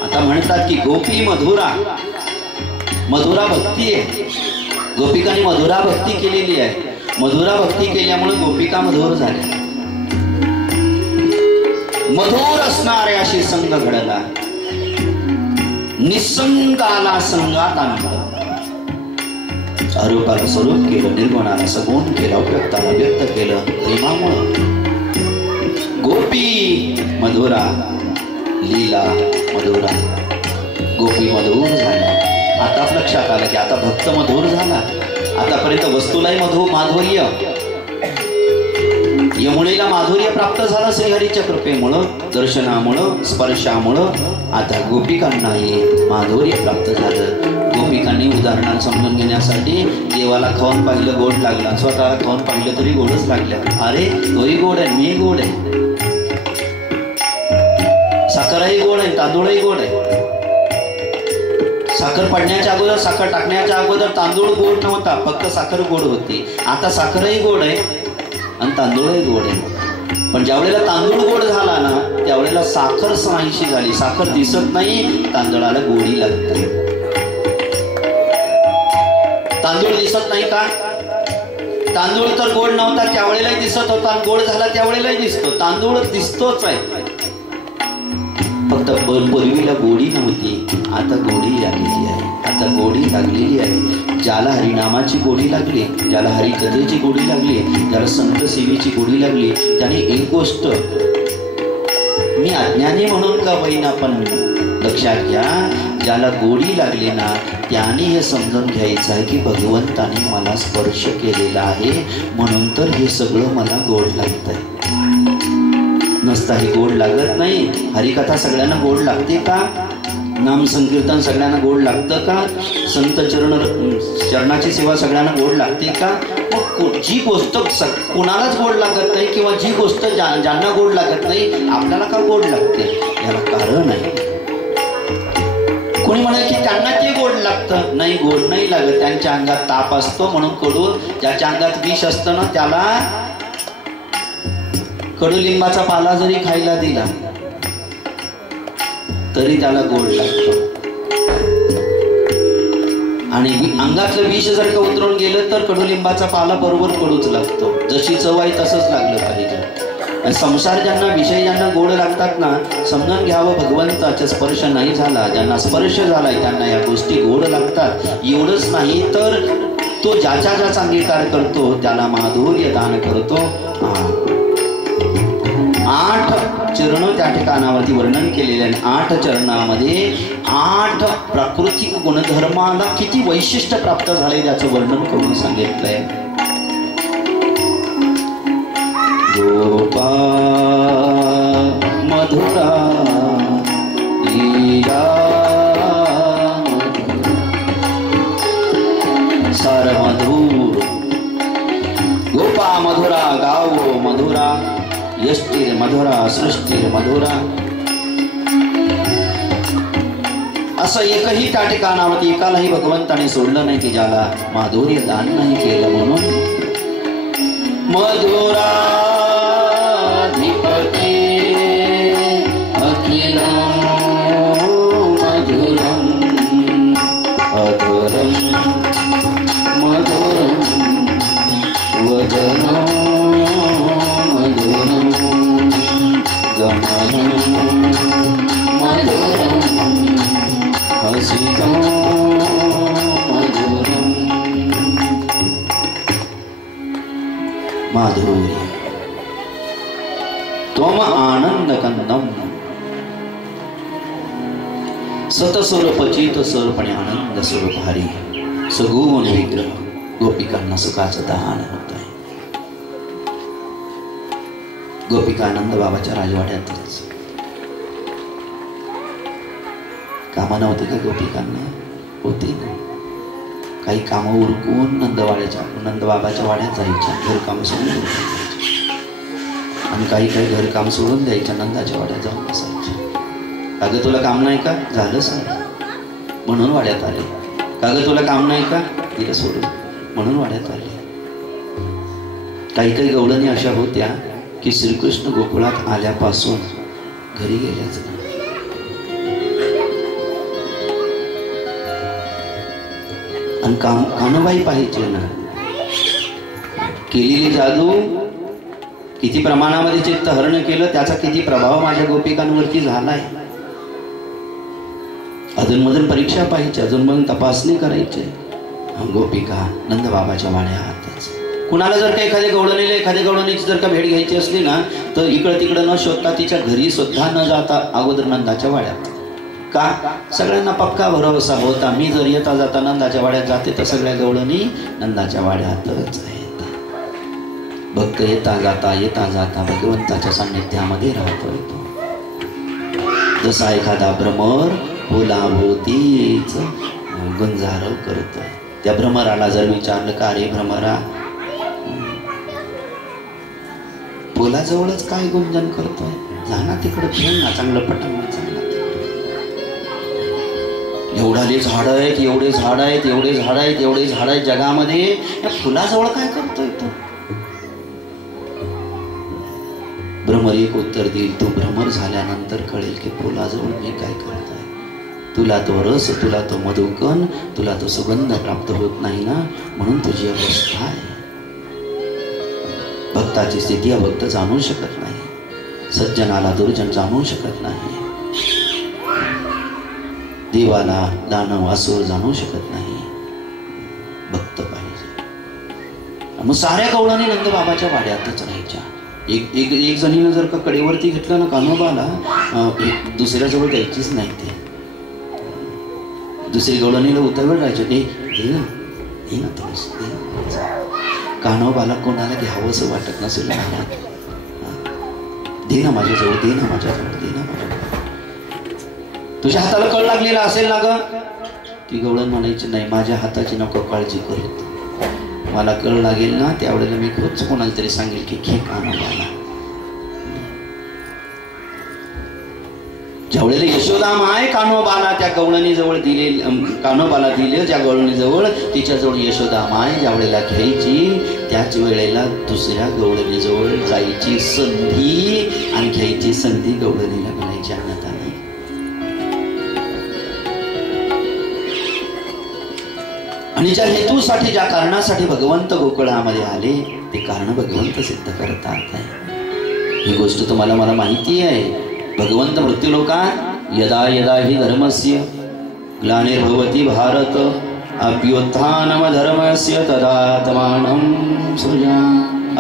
आता म्हणतात की गोपी मधुरा, मधुरा भक्ती आहे। गोपिकांनी मधुरा भक्ती केलेली आहे। मधुरा भक्ती केल्यामुळे गोपिका मधुर झाल्या। मधुर असणाऱ्याशी संग घडला, निसंगाला संगात आणलं, अरूपाला स्वरूप केलं, निर्गुणाला सगुण केलं, अव्यक्ताला व्यक्त केलं प्रेमामुळं। गोपी मधुरा लीला मधुरा, गोपी मधुर झाल्या। आता लक्षात आलं की आता भक्त मधुर झाला। आतापर्यंत वस्तूलाही माधुर्य, यमुनेला माधुर्य प्राप्त झालं श्रीहरीच्या कृपेमुळं, दर्शनामुळं, स्पर्शामुळं। आता गोपिकांनाही माधुर्य प्राप्त झालं। गोपिकांनी उदाहरण समजून घेण्यासाठी देवाला खाऊन पाहिलं गोड लागला, स्वतःला खाऊन पाहिलं तरी गोडच लागल्या। अरे तोही गोड आहे, मी गोड आहे, साखरही गोड आहे, तांदूळही गोड आहे। साखर पडण्याच्या अगोदर, साखर टाकण्याच्या अगोदर तांदूळ गोड नव्हता, फक्त साखर गोड होती। आता साखरही गोड आहे आणि तांदूळही गोड आहे। पण ज्यावेळेला तांदूळ गोड झाला ना त्यावेळेला साखर नाहीशी झाली। साखर दिसत नाही, तांदळाला गोडी लागते। तांदूळ दिसत नाही का? तांदूळ तर गोड नव्हता त्यावेळेलाही दिसत होता, गोड झाला त्यावेळेलाही दिसतो। तांदूळ दिसतोच आहे, फक्त पूर्वीला गोडी नव्हती, आता गोडी लागलेली आहे। आता गोडी लागलेली आहे। ज्याला हरिनामाची गोडी लागली, ज्याला हरिकथेची गोडी लागली, ज्याला संत सेवेची गोडी लागली, त्याने एक गोष्ट, मी अज्ञानी म्हणून का होईना पण लक्षात घ्या, ज्याला गोडी लागली ना त्याने हे समजून घ्यायचं आहे की भगवंताने मला स्पर्श केलेला आहे म्हणून तर हे सगळं मला गोड लागतंय। नसताही गोड लागत नाही। हरिकथा सगळ्यांना गोड लागते का? नाम संकीर्तन सगळ्यांना गोड लागतं का? संत चरणाची सेवा सगळ्यांना गोड लागते का? मग जी गोष्ट कोणालाच गोड लागत नाही किंवा जी गोष्ट ज्यांना गोड लागत नाही आपल्याला का गोड लागते? याला कारण आहे। कोणी म्हणाल की त्यांना ते गोड लागतं, नाही गोड नाही लागत, त्यांच्या अंगात ताप असतो म्हणून कडू, ज्याच्या अंगात विष असतं ना त्याला कडुलिंबाचा पाला जरी खायला दिला तरी त्याला गोड लागतो। आणि अंगातलं विष जर का उतरून गेलं तर कडुलिंबाचा पाला बरोबर कडूच लागतो। जशी चव आहे तसंच लागलं पाहिजे। संसार ज्यांना विषय ज्यांना गोड लागतात ना समजून घ्यावं भगवंताचा स्पर्श नाही झाला, ज्यांना स्पर्श झालाय त्यांना या गोष्टी गोड लागतात। एवढंच नाही तर तो ज्याचा ज्याचा अंगीकार करतो त्याला माधुर्य दान करतो। 8 चरण त्या ठिकाणावरती वर्णन केलेले आहे. 8 चरणामध्ये 8 प्राकृतिक गुणधर्माला किती वैशिष्ट्य प्राप्त झाले त्याचं वर्णन करून सांगितलंय. गोपा मधुरा लीला सार मधुर. गोपा मधुरा गावो मधुरा यष्टीर मधुरा सृष्टीर मधुरा. असं एकही त्या ठिकाणावरती एकालाही भगवंताने सोडलं नाही की ज्याला माधुर्य दान नाही केलं. म्हणून मधुराधिपती अखिलं मधुरं अधुरं मधुरं वदनं मधुरं गमनं मधुरं हसितं मधुरं. माधुर्य त्वम आनंदकंदम सतस्वरूपचित स्वरूपणे आनंद स्वरूप हरी सगुण विग्रह गोपिकांना सुखाचं दान होत आहे. गोपिका नंद बाबाच्या राजवाड्यातच कामा नव्हती का गोपिकांना? होती. काही कामं उरकून नंद बाबाच्या वाड्यात जायच्या, घरकाम सोडून आणि काही घरकाम सोडून द्यायच्या, नंदाच्या वाड्यात जाऊन बसायच्या. काग तुला काम नाही का? झालं सर म्हणून वाड्यात आले. काग तुला काम नाही का? तिला सोडून म्हणून वाड्यात आले. काही गवळणी अशा होत्या की श्रीकृष्ण गोकुळात आल्यापासून घरी गेल्याच नाही. आणि कानूबाई पाहिजे ना. केलेली जादू किती प्रमाणामध्ये चित्त हरण केलं, त्याचा किती प्रभाव माझ्या गोपिकांवरती झालाय. अजूनमधून परीक्षा पाहिजे, अजूनमधून तपासणी करायची. गोपिका नंद बाबाच्या वाड्या हातच. कुणाला जर का एखाद्या गवळणीची जर का भेट घ्यायची असली ना, तर इकडं तिकडं न शोधता तिच्या घरी सुद्धा न जाता अगोदर नंदाच्या वाड्यात. का? सगळ्यांना पक्का भरोसा होता, मी जर येता जाता नंदाच्या वाड्यात जाते तर सगळ्या गवळणी नंदाच्या वाड्यातच आहेत. भक्त येता जाता भगवंताच्या सान्निध्यामध्ये राहतोय. तो जसा एखादा भ्रमर फुलाभोवतीच गुंजारव करतोय. त्या भ्रमराला जर विचारलं का रे भ्रमरा, फुलाजवळच काय गुंजन करतोय? जाना तिकडे फिर ना, चांगलं पटन चांगलं. एवढे झाड आहेत जगामध्ये, या फुलाजवळ काय करतोय तो? भ्रमर एक उत्तर देईल, तू भ्रमर झाल्यानंतर कळेल की फुलाजवळ मी काय करतोय. तुला तो रस, तुला तो मधुकण, तुला तो सुगंध प्राप्त होत नाही ना, म्हणून तुझी अवस्था आहे. भक्ताची स्थिती अभक्त जाणू शकत नाही, सज्जनाला दुर्जन जाणू शकत नाही, देवाला दानव असुर जाणू शकत नाही. भक्त पाहिजे. मग साऱ्या गवळणी नंद बाबाच्या वाड्यातच राहायच्या. एक जणीनं जर का कडेवरती घेतलं ना कान्होबाला, दुसऱ्याजवळ द्यायचीच नाही. ते दुसरी गवळणीला उतावळ राहायचं, दे ना थोडस. कान्होबाला कोणाला घ्यावं असं वाटत नसेल, दे ना माझ्याजवळ, दे ना माझ्याजवळ. तुझ्या हाताला कळ लागलेला असेल ना ग, ती गवळण म्हणायची नाही, माझ्या हाताची नको काळजी करू, मला कळ लागेल ना त्यावेळेला मी खूपच कोणाला तरी सांगेल की घे कान्होबाला. ज्यावेळेला यशोदा माय कान्होबाला त्या गवळणीजवळ दिले, कान्होबाला दिले त्या गवळणीजवळ, तिच्याजवळ यशोदा माय ज्यावेळेला घ्यायची त्याच वेळेला दुसऱ्या गवळणीजवळ जायची संधी आणि घ्यायची संधी गवळणीला मिळायची. अन्नदान आणि ज्या हेतूसाठी, ज्या कारणासाठी भगवंत गोकुळामध्ये आले ते कारण भगवंत सिद्ध करतात. ही गोष्ट तुम्हाला मला माहिती आहे. भगवंत मृत्यूलोकात यदा यदा हि धर्मस्य ग्लानिर्भवति भारत अभ्युत्थानम धर्मस्य तदात्मानं सृजा.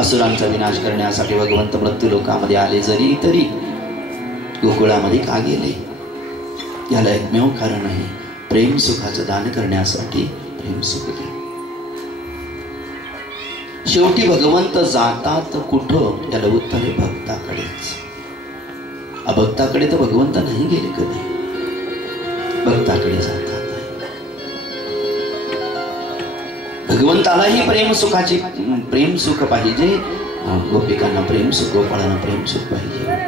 असुरांचा विनाश करण्यासाठी भगवंत मृत्यूलोकामध्ये आले जरी तरी गोकुळामध्ये का गेले? याला एकमेव कारण आहे, प्रेम सुखाचं दान करण्यासाठी प्रेम सुख घे. शेवटी भगवंत जातात कुठं? याला उत्तर आहे भक्ताकडेच. अभक्ताकडे तर भगवंत नाही गेले कधी, भक्ताकडे जातात. भगवंतालाही प्रेम सुख पाहिजे, गोपिकांना प्रेम सुख, गोपाळांना प्रेम सुख पाहिजे.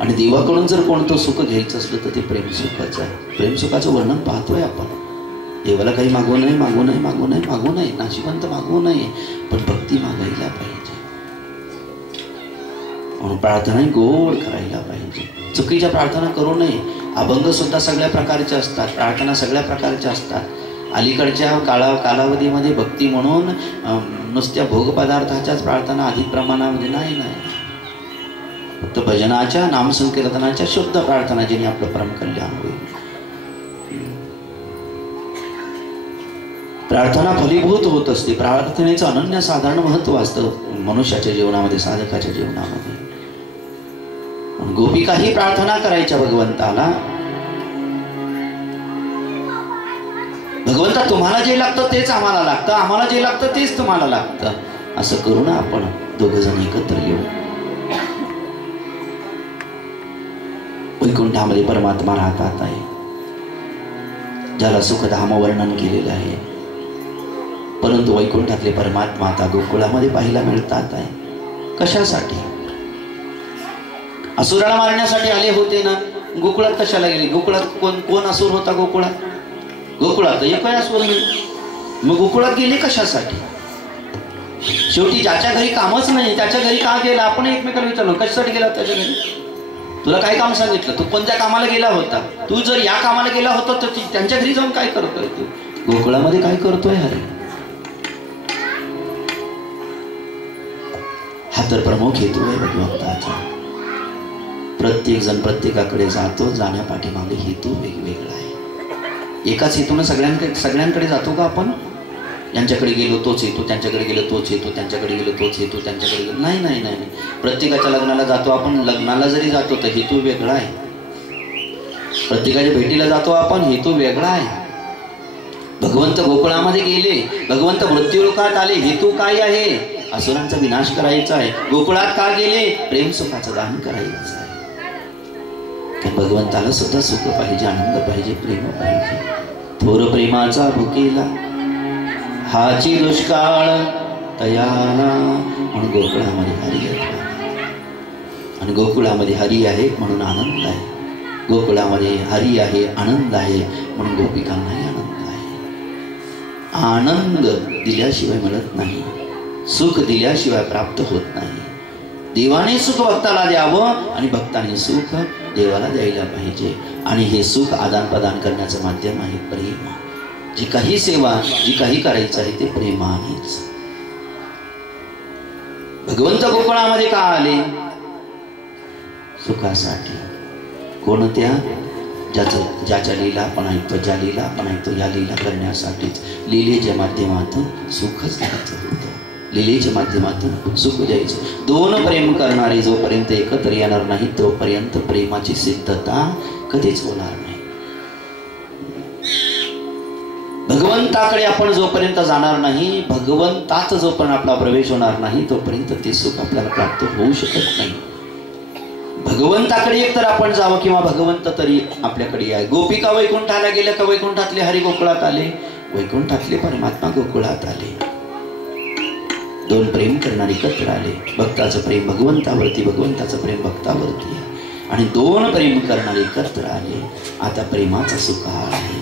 आणि देवाकडून जर कोणतं सुख घ्यायचं असलं तर ते प्रेम सुखाचं आहे. प्रेम सुखाचं वर्णन पाहतोय आपण. देवाला काही मागू नये, मागू नये, मागू नये, मागू नये, नाशिवंत मागू नये, पण भक्ती मागायला पाहिजे. म्हणून प्रार्थना गोड करायला पाहिजे. चुकीच्या प्रार्थना करू नये. अभंग सुद्धा सगळ्या प्रकारचे असतात, प्रार्थना सगळ्या प्रकारच्या असतात. अलीकडच्या कालावधीमध्ये भक्ती म्हणून नुसत्या भोगपदार्थाच्याच प्रार्थना अधिक प्रमाणामध्ये नाही. फक्त भजनाच्या, नामसंकीर्तनाच्या शुद्ध प्रार्थना, जिने आपलं परमकल्याण होईल. प्रार्थना फलीभूत होत असते. प्रार्थनेचं अनन्यसाधारण महत्व असतं मनुष्याच्या जीवनामध्ये, साधकाच्या जीवनामध्ये. गोपिकाही प्रार्थना करायच्या भगवंताला, भगवंता तुम्हाला जे लागतं तेच आम्हाला लागतं, आम्हाला जे लागतं तेच तुम्हाला लागतं. असं करू ना आपण दोघ जण एकत्र येऊ. वैकुंठामध्ये परमात्मा राहतात आहे, ज्याला सुखधाम वर्णन केलेलं आहे. परंतु वैकुंठातले परमात्मा आता गोकुळामध्ये पाहायला मिळतात आहे. कशासाठी? असुराला मारण्यासाठी आले होते ना. गोकुळात कशाला गेले? गोकुळात कोण असुर होता? गोकुळात एकही असुर नाही. मग गोकुळात गेले कशासाठी? शेवटी ज्याच्या घरी कामच नाही त्याच्या घरी का गेला? आपण एकमेकाला विचारलो कशासाठी गेला त्याच्या घरी? तुला काय काम सांगितलं? तू कोणत्या कामाला गेला होता? तू जर या कामाला गेला होता तर त्यांच्या घरी जाऊन काय करतोय? तू गोकुळामध्ये काय करतोय? हरे, हा तर प्रमुख हेतू आहे भगवंताचा. प्रत्येक जण प्रत्येकाकडे जातो, जाण्या पाठीमागे हेतू वेगवेगळा आहे. एकाच हेतून सगळ्यांकडे जातो का आपण? यांच्याकडे गेलो तोच येतो, त्यांच्याकडे गेलो तोच येतो, त्यांच्याकडे गेलो तोच येतो, त्यांच्याकडे गेलो नाही नाही नाही. प्रत्येकाच्या लग्नाला जातो आपण, लग्नाला जरी जातो तर हेतू वेगळा आहे. प्रत्येकाच्या भेटीला जातो आपण, हेतू वेगळा आहे. भगवंत गोकुळामध्ये गेले, भगवंत मृत्यूलोकात आले, हेतू काय आहे? असुरांचा विनाश करायचा आहे. गोकुळात का गेले? प्रेम सुखाचं दान करायचं आहे. भगवंताला सुद्धा सुख पाहिजे, आनंद पाहिजे, प्रेम पाहिजे. थोर प्रेमाचा भुकेला हाची दुष्काळ तयाला, म्हणून गोकुळामध्ये हरी आहे. आणि गोकुळामध्ये हरी आहे म्हणून आनंद आहे. गोकुळामध्ये हरी आहे, आनंद आहे, म्हणून गोपिकांनाही आनंद आहे. आनंद दिल्याशिवाय मिळत नाही, सुख दिल्याशिवाय प्राप्त होत नाही. देवाने सुख भक्ताला द्यावं आणि भक्ताने सुख देवाला द्यायला पाहिजे. आणि हे सुख आदान प्रदान करण्याचं माध्यम आहे प्रेम. जी काही सेवा, जी काही करायचं आहे ते प्रेमानेच. भगवंत गोकुळामध्ये का आले? सुखासाठी. कोणत्या? ज्याच्या लीला आपण ऐकतो, ज्या लीला आपण ऐकतो, या लीला करण्यासाठीच. लीलेच्या माध्यमातून सुखच द्यायचं होतं, लीलेच्या माध्यमातून सुख द्यायचं. दोन प्रेम करणारे जोपर्यंत एकत्र येणार नाही तोपर्यंत प्रेमाची सिद्धता कधीच होणार नाही. भगवंताकडे आपण जोपर्यंत जाणार नाही, भगवंतात जोपर्यंत आपला प्रवेश होणार नाही तोपर्यंत ते सुख आपल्याला प्राप्त होऊ शकत नाही. भगवंताकडे एकतर आपण जावं किंवा भगवंत तरी आपल्याकडे आहे. गोपिका वैकुंठाला गेल्या का? वैकुंठातले हरी गोकुळात आले, वैकुंठातले परमात्मा गोकुळात आले. दोन प्रेम करणारे एकत्र आले. भक्ताचं प्रेम भगवंतावरती, भगवंताचं प्रेम भक्तावरती, आणि दोन प्रेम करणारे एकत्र आले. आता प्रेमाचा सुकाळ आहे.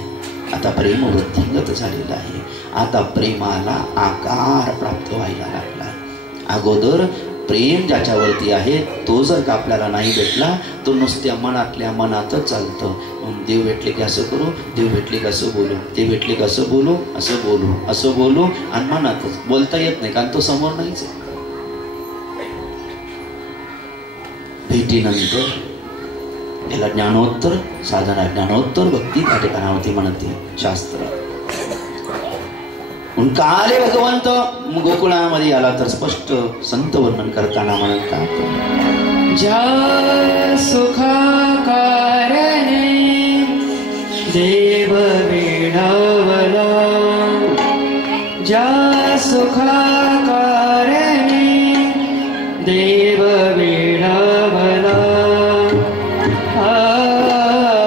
आता प्रेम वृद्धिंगत झालेला आहे. आता प्रेमाला आकार प्राप्त व्हायला लागला. अगोदर प्रेम ज्याच्यावरती आहे तो जर का आपल्याला नाही भेटला तो नुसत्या मनातल्या मनातच चालतं. देव भेटले की असं करू, देव भेटले की असं बोलू, ते भेटले की असं बोलू, असं बोलू, असं बोलू, आणि मनातच बोलता येत नाही कारण तो समोर नाहीच. भेटीनंतर याला ज्ञानोत्तर साधना, ज्ञानोत्तर भक्ती त्या ठिकाणावरती म्हणते शास्त्र. का आले भगवंत गोकुळामध्ये? आला तर स्पष्ट संत वर्णन करताना म्हणतात, ज्या सुखाकारणे देव वेडावला, ज्या सुखाकारणे देव वेडावला,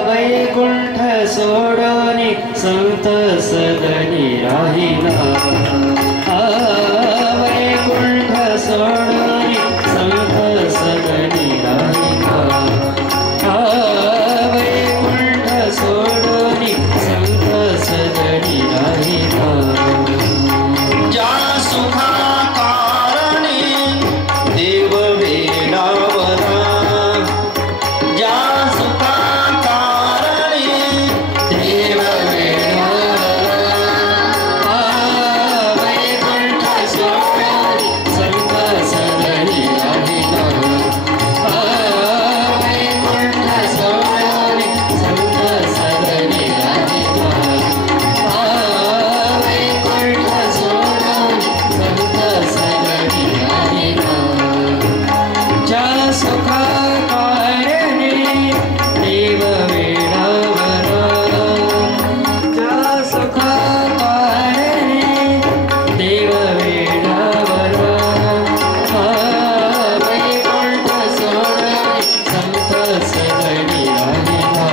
वैकुंठ सोडून संत सदनी राहिला, वैकुंठ सोडून संत सदनी राहिला, वैकुंठ सोडून संत सदनी राहिला. ज्या सुखाकारणे देव वेडावला, ज्या सुखाकारणे देव वेडावला, वैकुंठ सोडून संत सदनी राहिला, वैकुंठ सोडून संत सदनी राहिला, वैकुंठ सोडून संत सदनी राहिला. ज्या सुखाकारणे देव वेडावला, ज्या सुखाकारणे देव वेडावला, वैकुंठ सोडून संत सदनी राहिला,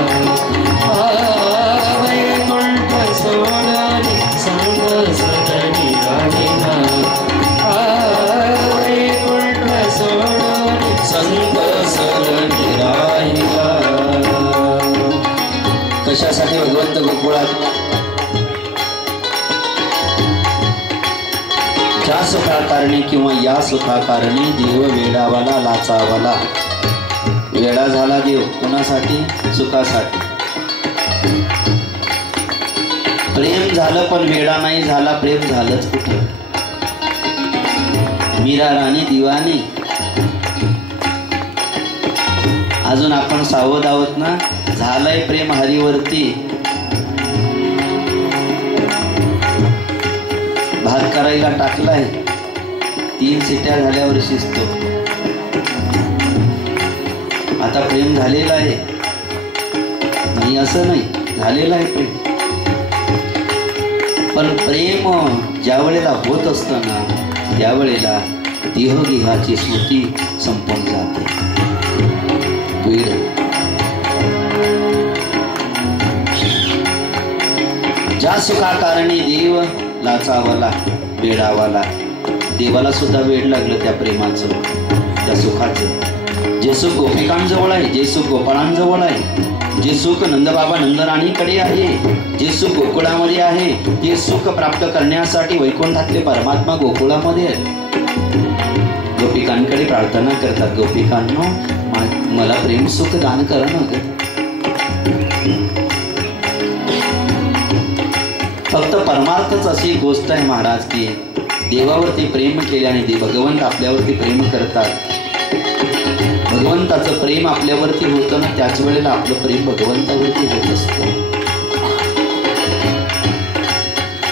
वैकुंठ सोडून संत सदनी राहिला, वैकुंठ सोडून संत सदनी राहिला. कशासाठी भगवंत गोकुळात? ज्या सुखाकारणी किंवा या सुखाकारणी देव वेडावाला लाचावाला. वेडा झाला देव कोणासाठी? सुखासाठी. प्रेम झालं पण वेडा नाही झाला, प्रेम झालंच कुठं? मीरा राणी दिवानी. अजून आपण सावध आहोत ना? झालंय प्रेम हरीवरती. भात करायला टाकलाय, 3 शिट्या झाल्यावर शिजतो. आता प्रेम झालेलं आहे नाही असं नाही, झालेलं आहे प्रेम. पण प्रेम ज्या वेळेला होत असतं ना त्यावेळेला देहगेहाची स्मृती संपून जाते. वेड ज्या सुखाकारणी देव लाचावाला वेडावाला. देवाला सुद्धा वेड लागलं त्या प्रेमाचं, त्या सुखाचं. जे सुख गोपिकांजवळ आहे, जे सुख गोपाळांजवळ आहे, जे सुख नंदबाबा नंदराणीकडे आहे, जे सुख गोकुळामध्ये आहे, ते सुख प्राप्त करण्यासाठी वैकुंठातले परमात्मा गोकुळामध्ये आहेत. गोपिकांकडे प्रार्थना करतात, गोपिकांनो मला प्रेम सुख दान करा ना. फक्त परमार्थच अशी गोष्ट आहे महाराज की देवावरती प्रेम केल्याने भगवंत आपल्यावरती प्रेम करतात. भगवंताचं प्रेम आपल्यावरती होतं ना त्याच वेळेला आपलं प्रेम भगवंतावरती होत असतं.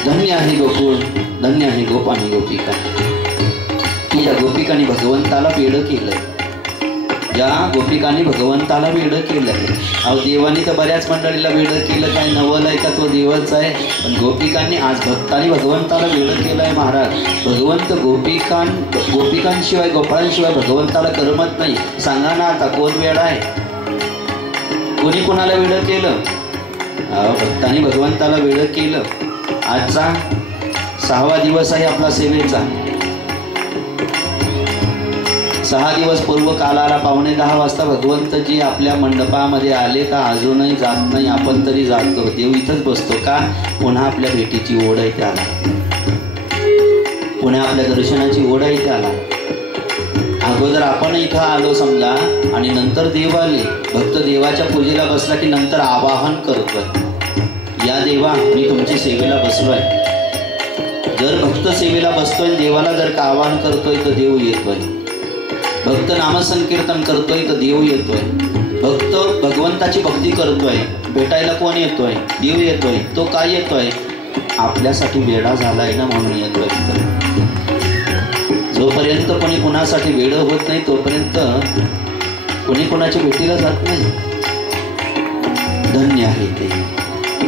धन्य आहे गोकुळ, धन्य आहे गोप आणि गोपिका की या गोपिकांनी भगवंताला वेडं केलंय. ज्या गोपिकांनी भगवंताला वेडं केलंय. अहो देवानी तर बऱ्याच मंडळीला वेडं केलं, काय नवल आहे का तो देवच आहे. पण गोपिकांनी आज भक्तांनी भगवंताला वेडं केलंय महाराज. भगवंत गोपिकांशिवाय गोपाळांशिवाय भगवंताला करमत नाही. सांगा ना आता कोण वेडा आहे? कोणी कोणाला वेडं केलं? भक्तांनी भगवंताला वेडं केलं. आजचा 6वा दिवस आहे आपला सेवेचा. 6 दिवस पूर्व कालाला 9:45 वाजता भगवंतजी आपल्या मंडपामध्ये आले का अजूनही जात नाही. आपण तरी जातो. देव इथंच बसतो का? पुन्हा आपल्या भेटीची ओढ आहे त्याला, पुन्हा आपल्या दर्शनाची ओढ आहे त्याला. अगोदर आपण इथं आलो समजा आणि नंतर देव आले. भक्त देवाच्या पूजेला बसला की नंतर आवाहन करतोय, या देवा मी तुमची सेवेला बसलोय. जर भक्त सेवेला बसतोय देवाला जर का आवाहन करतोय तर देव येतोय. भक्त नामसंकीर्तन करतोय तर देव येतोय. भक्त भगवंताची भक्ती करतोय, भेटायला कोण येतोय? देव येतोय. तो काय येतोय? आपल्यासाठी वेडा झालाय ना म्हणून येतोय. जोपर्यंत कोणी कुणासाठी वेड होत नाही तोपर्यंत कोणी कोणाच्या भेटीला जात नाही. धन्य आहे ते,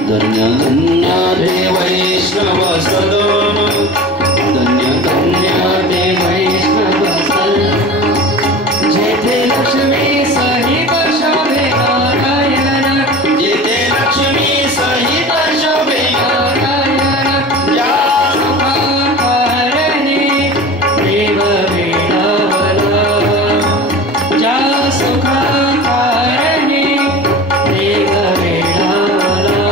धन्य धन्य ते वैष्णव सदन, धन्य धन्य ते वैष्णव सदन, जेथे लक्ष्मी सहित शोभे नारायण, जेथे लक्ष्मी सहित शोभे नारायण, ज्या सुखाकारणे देव वेडावला, ज्या सुखाकारणे देव वेडावला,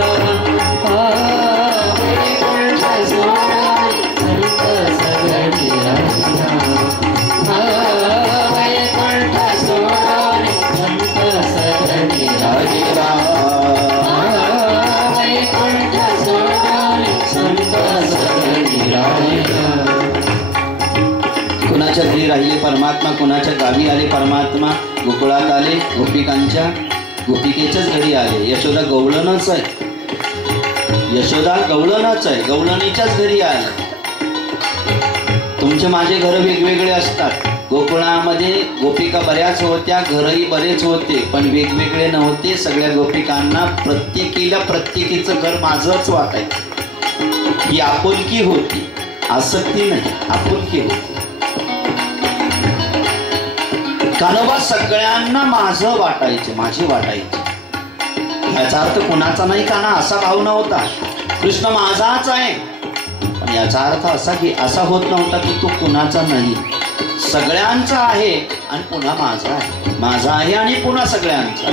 वैकुंठ सोहळा संत सगळी राहिला, वैकुंठ सोहळा संत सगळी राहिला, वैकुंठ सोहळा संत सगळी राहिला. कुणाच्या घरी राहिले परमात्मा, कुणाच्या गावी आले परमात्मा, गोकुळात आले, गोपिकेच्याच घरी आले. यशोदा गवळणच आहे, यशोदा गवळणच आहे, गवळणीच्याच घरी आले. तुमचे माझे घर वेगवेगळे असतात. गोकुळामध्ये गोपिका बऱ्याच होत्या, घरही बरेच होते, पण वेगवेगळे नव्हते. सगळ्या गोपिकांना प्रत्येकीला प्रत्येकीचं घर माझंच वाटायचं. ही आपुलकी होती, आसक्ती नाही, आपुलकी होती. कानोबा सगळ्यांना माझं वाटायचे, माझे वाटायचे. याचा अर्थ कुणाचा नाही काना असा भाव नव्हता. कृष्ण माझाच आहे, पण याचा अर्थ असा की असा होत नव्हता की तो कुणाचा नाही, सगळ्यांचा आहे आणि पुन्हा माझा आहे, माझा आहे आणि पुन्हा सगळ्यांचा.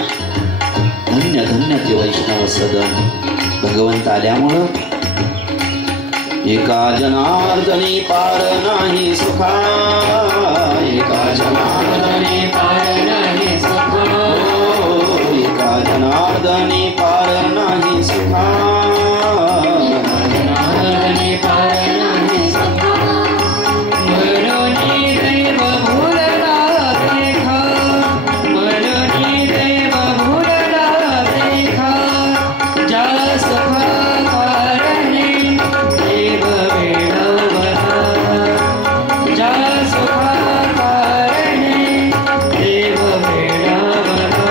धन्य धन्य ते वैष्णव सदन. भगवंत आल्यामुळं एका जनार्दनी पार नाही सुखा, एका जनार्दनी पार नाही सुखा, एका जनार्दनी पार नाही सुखा, जनार्दनी पार नाही सुखा, मरोनी दैव भूलला देखा, मरोनी दैव भूलला देखा, जा सुखा कारणे देव वेडावला, जा सुखा कारणे देव वेडावला,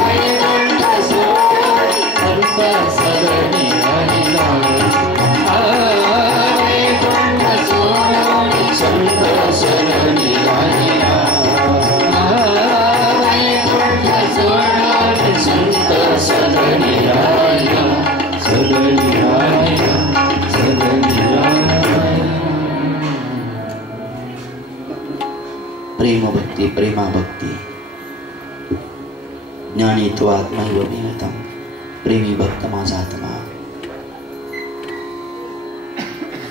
वैकुंठ सोहळा संत सगळी राहिला, वैकुंठ सोहळा संत सगळी राहिला, वैकुंठ सोहळा संत सगळी राहिला, सगळी राहिला, सगळी राहिला. प्रेम भक्ती, प्रेमा भक्ती, ज्ञानी तो आत्मैव नियतम, प्रेमी भक्त माझा आत्मा.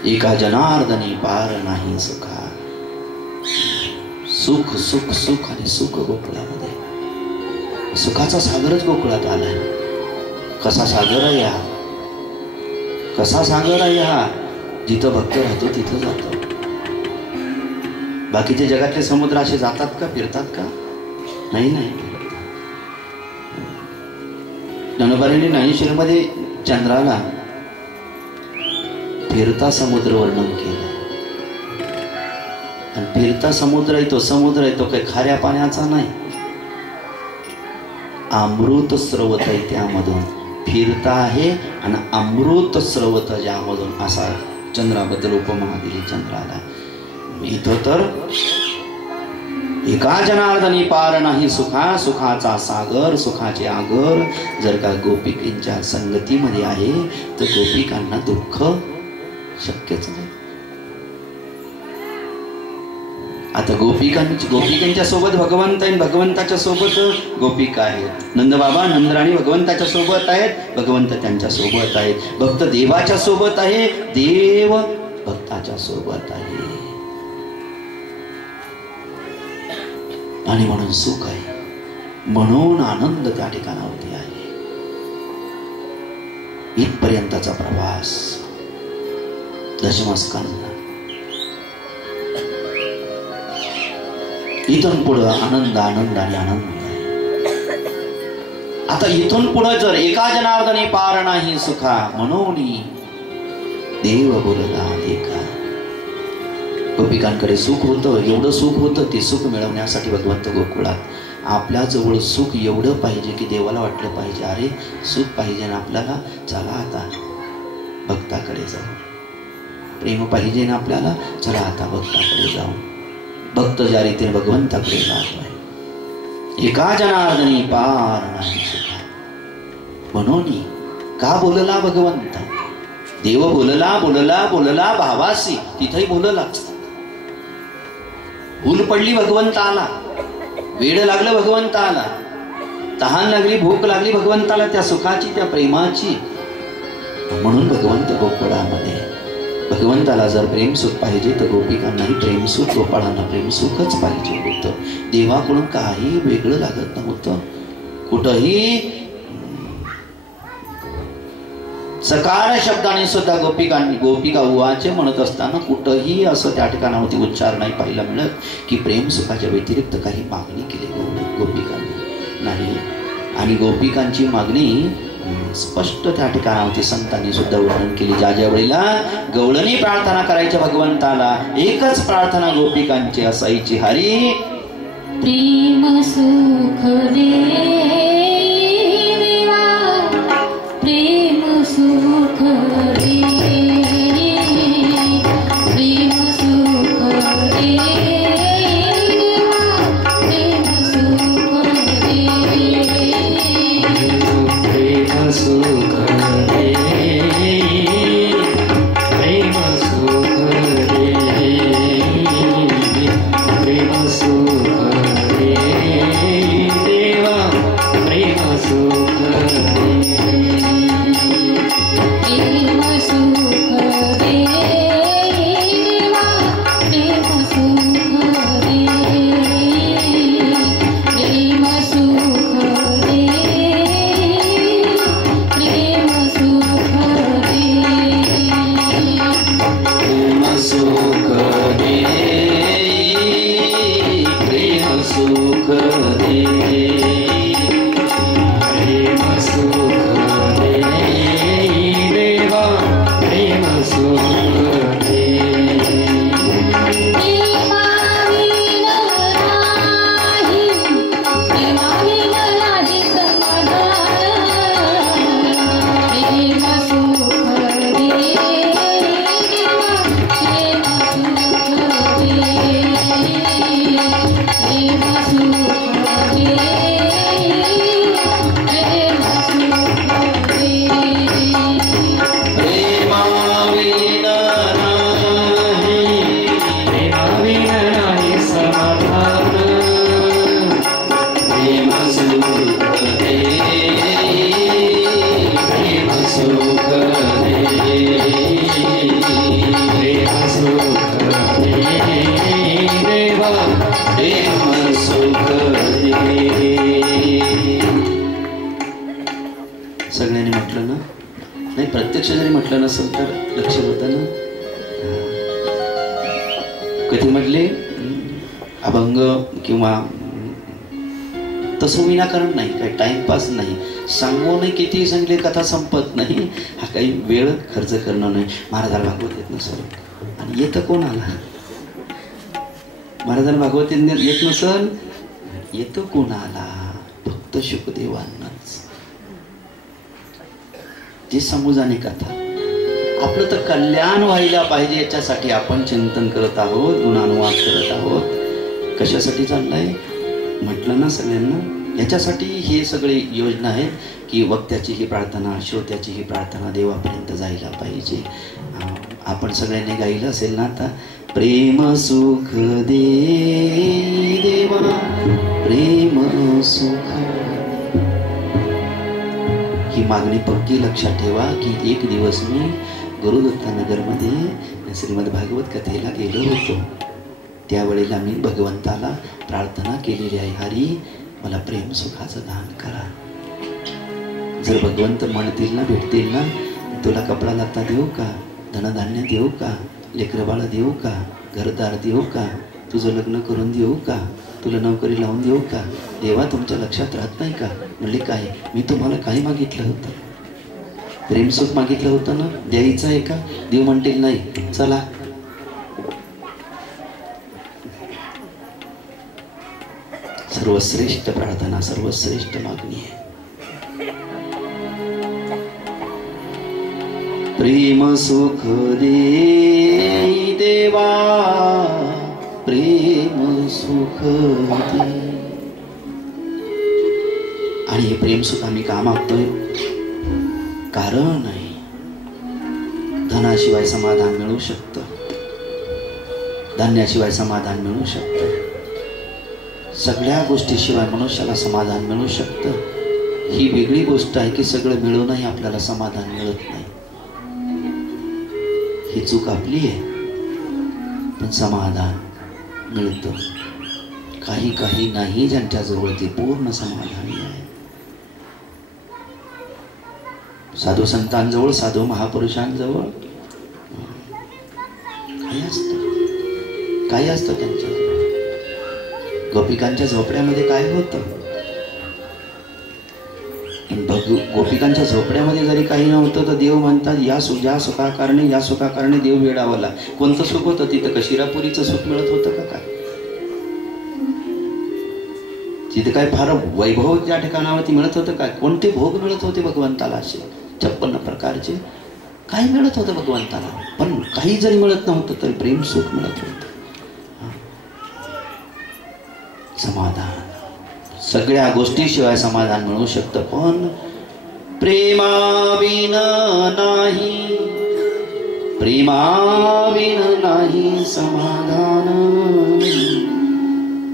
एका जनार्दनी पार नाही सुखा. सुख सुख सुख आणि सुख गोकुळामध्ये. सुखाचा सागरच गोकुळात आलाय. कसा सागर आहे हा, कसा सागर आहे हा. जिथं भक्त राहतो तिथं जातो. बाकीच्या जगातले समुद्र असे जातात का, फिरतात का? नाही नाही. ज्ञानोबांनी ज्ञानेश्वरीमध्ये चंद्राला फिरता समुद्र वर्णन केलं. आणि फिरता समुद्र आहे तो, समुद्र आहे तो काही खाऱ्या पाण्याचा नाही, अमृत स्रोत आहे त्यामधून फिरता आहे. आणि अमृत स्रोत ज्यामधून, असा चंद्राबद्दल उपमा दिली चंद्राला. इथं तर एका जनार्दनी पार नाही सुखा, सुखाचा सागर, सुखाचे आगर जर का गोपिकांच्या संगतीमध्ये आहे तर गोपिकांना दुःख शक्यच नाही. आता गोपिकांच्या सोबत भगवंत आहे, भगवंताच्या सोबत गोपिका आहेत. नंदबाबा नंदराणी भगवंताच्या सोबत आहेत, भगवंत त्यांच्या सोबत आहेत. भक्त देवाच्या सोबत आहे, देव भक्ताच्या सोबत आहे. आणि म्हणून सुख आहे, म्हणून आनंद त्या ठिकाणावरती आहे. इथपर्यंतचा प्रवास दशमस्कंद. इथून पुढं आनंद आनंद आणि आनंद आहे. आता इथून पुढं जर एका जनार्दनी पार नाही सुखा, म्हणून देव बोलला देखा. गोपिकांकडे सुख होतं, एवढं सुख होतं. ते सुख मिळवण्यासाठी भगवंत गोकुळात आपल्याजवळ सुख एवढं पाहिजे की देवाला वाटलं पाहिजे, अरे सुख पाहिजे ना आपल्याला, चला आता भक्ताकडे जाऊ. प्रेम पाहिजे ना आपल्याला, चला आता भक्ताकडे जाऊ. भक्त ज्या रीतीने भगवंताकडे जातो आहे, एका जनार्दनी पार नाही सुखा. म्हणून का बोलला भगवंत? देव बोलला बोलला बोलला भावासी, तिथेही बोललाच. भूल पडली भगवंताला, वेळ लागलं भगवंताला, तहान लागली, भूक लागली भगवंताला त्या सुखाची, त्या प्रेमाची. म्हणून भगवंत गोकुळामध्ये. भगवंताला जर प्रेम सुख पाहिजे तर गोपिकांनाही प्रेम सुख, गोपाळांना प्रेम सुखच पाहिजे होतं. देवाकडून काही वेगळं लागत नव्हतं. कुठंही सकार शब्दाने सुद्धा गोपिका उवाचे म्हणत असताना कुठंही असं त्या ठिकाणावरती उच्चार नाही पाहायला मिळत की प्रेम सुखाच्या व्यतिरिक्त काही मागणी केली गोपिकांनी नाही. आणि गोपिकांची मागणी स्पष्ट त्या ठिकाणावरती संतांनी सुद्धा वर्णन केली. ज्या ज्या वेळेला गवळणी प्रार्थना करायच्या भगवंताला, एकच प्रार्थना गोपिकांची असायची, हरी प्रेम सुख दे, प्रेम सुख दे, प्रेम सुख दे, प्रेम सुख दे, प्रेम सुख दे, प्रेम सुख दे, प्रेम सुख दे, देवा प्रेम सुख दे, प्रेम सुख दे, देवा प्रेम सुख दे, प्रेम सुख दे, प्रेम सुख दे, प्रेम सुख दे, प्रेम सुख दे, प्रेम सुख दे, देवा प्रेम सुख दे, प्रेमाविन नाही, प्रेमाविन नाही समाधान, प्रेम सुख दे, देवा प्रेम सुख दे, प्रेम सुख दे, प्रेम सुख दे, प्रेमाविन नाही, प्रेमाविन नाही समाधान, प्रेम सुख दे, प्रेम सुख दे, प्रेम सुख दे, देवा प्रेम सुख दे. सगळ्यांनी म्हटलं ना? नाही, प्रत्यक्ष जरी म्हटलं नसेल तर लक्ष होतं ना. कधी म्हटले अभंग किंवा तसं विनाकारण नाही, काही टाइमपास नाही. सांगूनही किती सांगले कथा संपत नाही. हा काही वेळ खर्च करणं नाही. महाराजाला भागवत येत नसल आणि येतं कोणाला? महाराजाला भागवत येत नसल, येतं कोणाला? फक्त शुकदेवांनाच. ते समजाने कथा. आपलं तर कल्याण व्हायला पाहिजे याच्यासाठी आपण चिंतन करत आहोत, गुणानुवाद करत आहोत. कशासाठी चाललंय म्हटलं ना सगळ्यांना? याच्यासाठी हे सगळे योजना आहेत की वक्त्याची ही प्रार्थना, श्रोत्याची ही प्रार्थना देवापर्यंत जायला पाहिजे. आपण सगळ्यांनी गायलं असेल ना आता, प्रेम सुख दे देवा प्रेम सुख. ही मागणी पक्की लक्षात ठेवा की एक दिवस मी गुरुदत्तानगरमध्ये श्रीमद भागवत कथेला गेलो होतो. त्यावेळेला मी भगवंताला प्रार्थना केलेली आहे, हरी मला प्रेम सुखाचं दान करा. जर भगवंत म्हणतील ना, भेटतील ना, तुला कपडा लत्ता देऊ का, धनधान्य देऊ का, लेकरं बाळ देऊ का, घरदार देऊ का, तुझं लग्न करून देऊ का, तुला नोकरी लावून देऊ का, देवा तुमच्या लक्षात राहत नाही का? म्हणले काय, मी तुम्हाला काय मागितलं होतं? प्रेमसुख मागितलं होतं ना, द्यायचं आहे का? देव म्हणतील नाही, चला सर्वश्रेष्ठ प्रार्थना, सर्वश्रेष्ठ मागणी आहे. प्रेम सुख दे देवा, प्रेम सुख दे. आणि हे प्रेम सुख आम्ही का मागतोय? कारण नाही, धनाशिवाय समाधान मिळू शकतं, धान्याशिवाय समाधान मिळू शकतं, सगळ्या गोष्टीशिवाय मनुष्याला समाधान मिळू शकतं. ही वेगळी गोष्ट आहे की सगळं मिळूनही आपल्याला समाधान मिळत नाही. ही चूक आपली आहे. पण समाधान मिळतं. काही काही नाही ज्यांच्याजवळ ते पूर्ण समाधानी आहे. साधू संतांजवळ, साधू महापुरुषांजवळ काय असतं त्यांच्याजवळ? गोपिकांच्या झोपड्यामध्ये काय होतं? गोपिकांच्या झोपड्यामध्ये जरी काही नव्हतं तर देव म्हणतात या सुखाकारणे देव वेडावला. कोणतं सुख होतं तिथं? का शिरापुरीचं सुख मिळत होतं का? काय तिथे काय फार वैभव त्या ठिकाणावरती मिळत होतं काय? कोणते भोग मिळत होते भगवंताला? असे 56 प्रकारचे काय मिळत होतं भगवंताला? पण काही जरी मिळत नव्हतं तरी प्रेम सुख मिळत होतं. समाधान, सगळ्या गोष्टीशिवाय समाधान मिळू शकतं, पण प्रेमाविन नाही, प्रेमाविन नाही समाधान.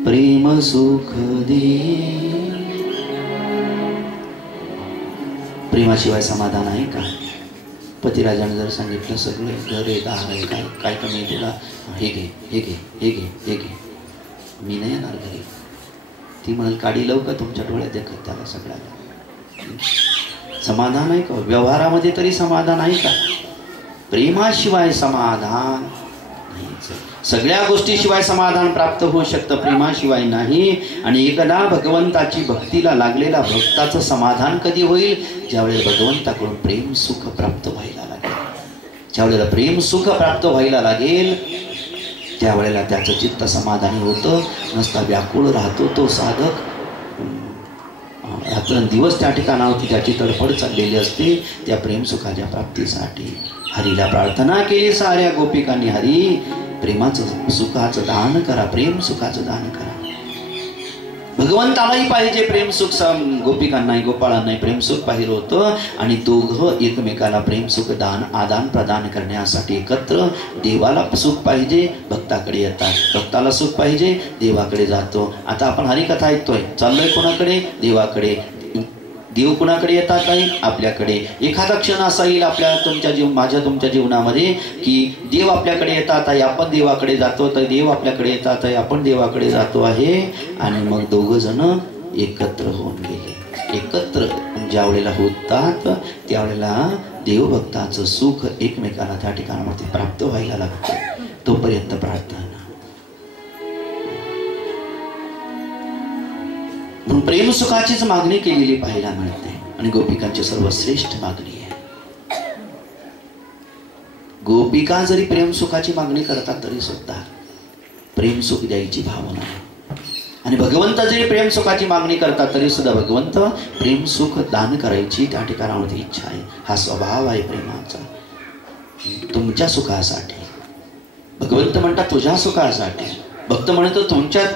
प्रेम सुख दे. प्रेमाशिवाय समाधान आहे का? पतिराजाने जर सांगितलं सगळे घर आहे, दार आहे, काय काय कमी तुला, हे घे हे घे हे घे हे घे, मी नाही येणार घरी. ती म्हणाल काढी लावू का तुमच्या डोळ्यात देखत त्याला सगळ्याला? समाधान आहे का? व्यवहारामध्ये तरी समाधान आहे का? प्रेमाशिवाय समाधान नाही. सगळ्या गोष्टीशिवाय समाधान प्राप्त होऊ शकतं, प्रेमाशिवाय नाही. आणि एकदा भगवंताची भक्तीला लागलेला भक्ताचं समाधान कधी होईल? ज्यावेळेला भगवंताकडून प्रेम सुख प्राप्त व्हायला लागेल. ज्यावेळेला प्रेम सुख प्राप्त व्हायला लागेल त्यावेळेला त्याचं चित्त समाधानी होतं. नसता व्याकुळ राहतो तो साधक. रात्रंदिवस त्या ठिकाणावरती त्याची तडफड चाललेली असते त्या प्रेमसुखाच्या प्राप्तीसाठी. हरीला प्रार्थना केली साऱ्या गोपिकांनी, हरी प्रेमाचं सुखाचं दान करा, प्रेम सुखाचं दान करा. भगवंतालाही पाहिजे प्रेम सुख, गोपिकांनाही गोपाळांनाही प्रेम सुख पाहिलं होतं. आणि दोघं एकमेकाला प्रेम सुख दान आदान प्रदान करण्यासाठी एकत्र. देवाला सुख पाहिजे भक्ताकडे येतात, भक्ताला सुख पाहिजे देवाकडे जातो. आता आपण हरिकथा ऐकतोय, चाललोय कोणाकडे? देवाकडे. देव कुणाकडे येतात? नाही आपल्याकडे. एखादा क्षण असा येईल आपल्या तुमच्या जीवनामध्ये की देव आपल्याकडे येतात आहे, आपण देवाकडे जातो, तर देव आपल्याकडे येतात आहे, आपण देवाकडे जातो आहे. आणि मग दोघं जण एकत्र होऊन गेले. एकत्र ज्या वेळेला होतात त्यावेळेला देवभक्ताचं सुख एकमेकाला त्या ठिकाणावरती प्राप्त व्हायला लागतं. तोपर्यंत प्रार्थना. म्हणून प्रेम सुखाचीच मागणी केलेली पाहायला मिळते. आणि गोपिकांची सर्वश्रेष्ठ मागणी आहे. गोपिका जरी प्रेम सुखाची मागणी करतात तरी सुद्धा प्रेम सुख द्यायची भावना आहे. आणि भगवंत जरी प्रेम सुखाची मागणी करतात तरी सुद्धा भगवंत प्रेम सुख दान करायची त्या ठिकाणावरती इच्छा आहे. हा स्वभाव आहे प्रेमाचा. तुमच्या सुखासाठी भगवंत म्हणतात, तुझ्या सुखासाठी. भक्त म्हणतो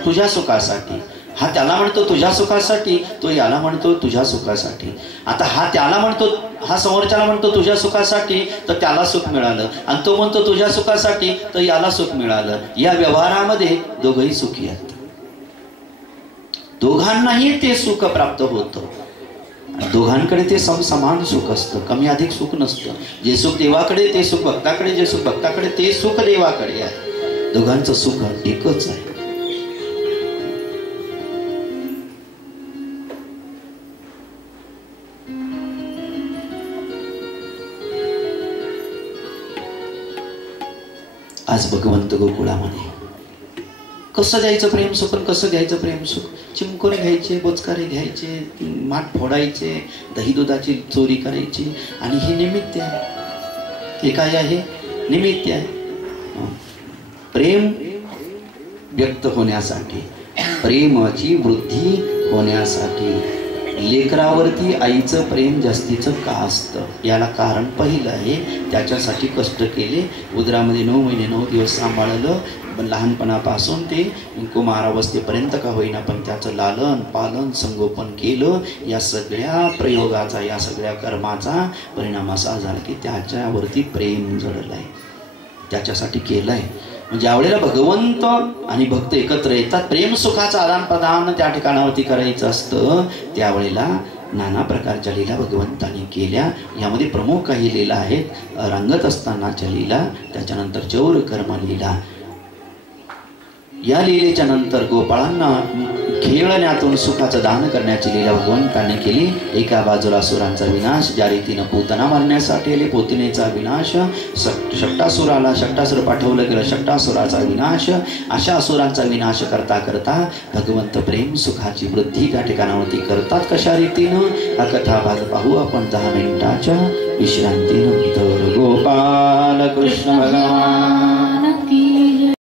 तुझ्या सुखासाठी. हा त्याला म्हणतो तुझ्या सुखासाठी, तो याला म्हणतो तुझ्या सुखासाठी. आता हा त्याला म्हणतो, हा समोरच्याला म्हणतो तुझ्या सुखासाठी, तर त्याला सुख मिळालं. आणि तो म्हणतो तुझ्या सुखासाठी, तर याला सुख मिळालं. या व्यवहारामध्ये दोघंही सुखी आहेत. दोघांनाही ते सुख प्राप्त होतं. दोघांकडे ते समान सुख असतं, कमी अधिक सुख नसतं. जे सुख देवाकडे ते सुख भक्ताकडे, जे सुख भक्ताकडे ते सुख देवाकडे आहे. दोघांचं सुख एकच आहे. आज भगवंत गोकुळामध्ये कसं द्यायचं प्रेम सुख, कसं घ्यायचं प्रेम सुख? चिमकोरे घ्यायचे, बोचकारे घ्यायचे, माठ फोडायचे, दही दुधाची चोरी करायची. आणि हे निमित्त आहे. हे काय आहे? निमित्त आहे. प्रेम व्यक्त होण्यासाठी प्रेमाची वृद्धी होण्यासाठी. लेकरावरती आईचं प्रेम जास्तीचं का असतं याला कारण पहिलं आहे, त्याच्यासाठी कष्ट केले. उदरामध्ये 9 महिने 9 दिवस सांभाळलं. लहानपणापासून ते कुमारावस्थेपर्यंत का होईना पण त्याचं लालन पालन संगोपन केलं. या सगळ्या प्रयोगाचा, या सगळ्या कर्माचा परिणाम असा झाला की त्याच्यावरती प्रेम जडलं आहे, त्याच्यासाठी केलं आहे. ज्या वेळेला भगवंत आणि भक्त एकत्र येतात, प्रेम सुखाचं आदान प्रदान त्या ठिकाणावरती करायचं असतं, त्यावेळेला नाना प्रकारच्या लीला भगवंतांनी केल्या. यामध्ये प्रमुख काही लीला आहेत. रंगत असतानाच्या लीला, त्याच्यानंतर चौर कर्म लीला. या लीलेच्या नंतर गोपाळांना खेळण्यातून सुखाचं दान करण्याची लीला भगवंतांनी केली. एका बाजूला असुरांचा विनाश, ज्या रीतीनं पूतना मारण्यासाठी आले, पूतनेचा विनाश, षट्टासुर पाठवलं गेलं, षट्टासुराचा विनाश. अशा असुरांचा विनाश करता करता भगवंत प्रेम सुखाची वृद्धी त्या ठिकाणावरती करतात. कशा रीतीनं हा कथा भाग पाहू आपण 10 मिनिटाच्या विश्रांतीनंतर. गोपाल कृष्ण भगवान.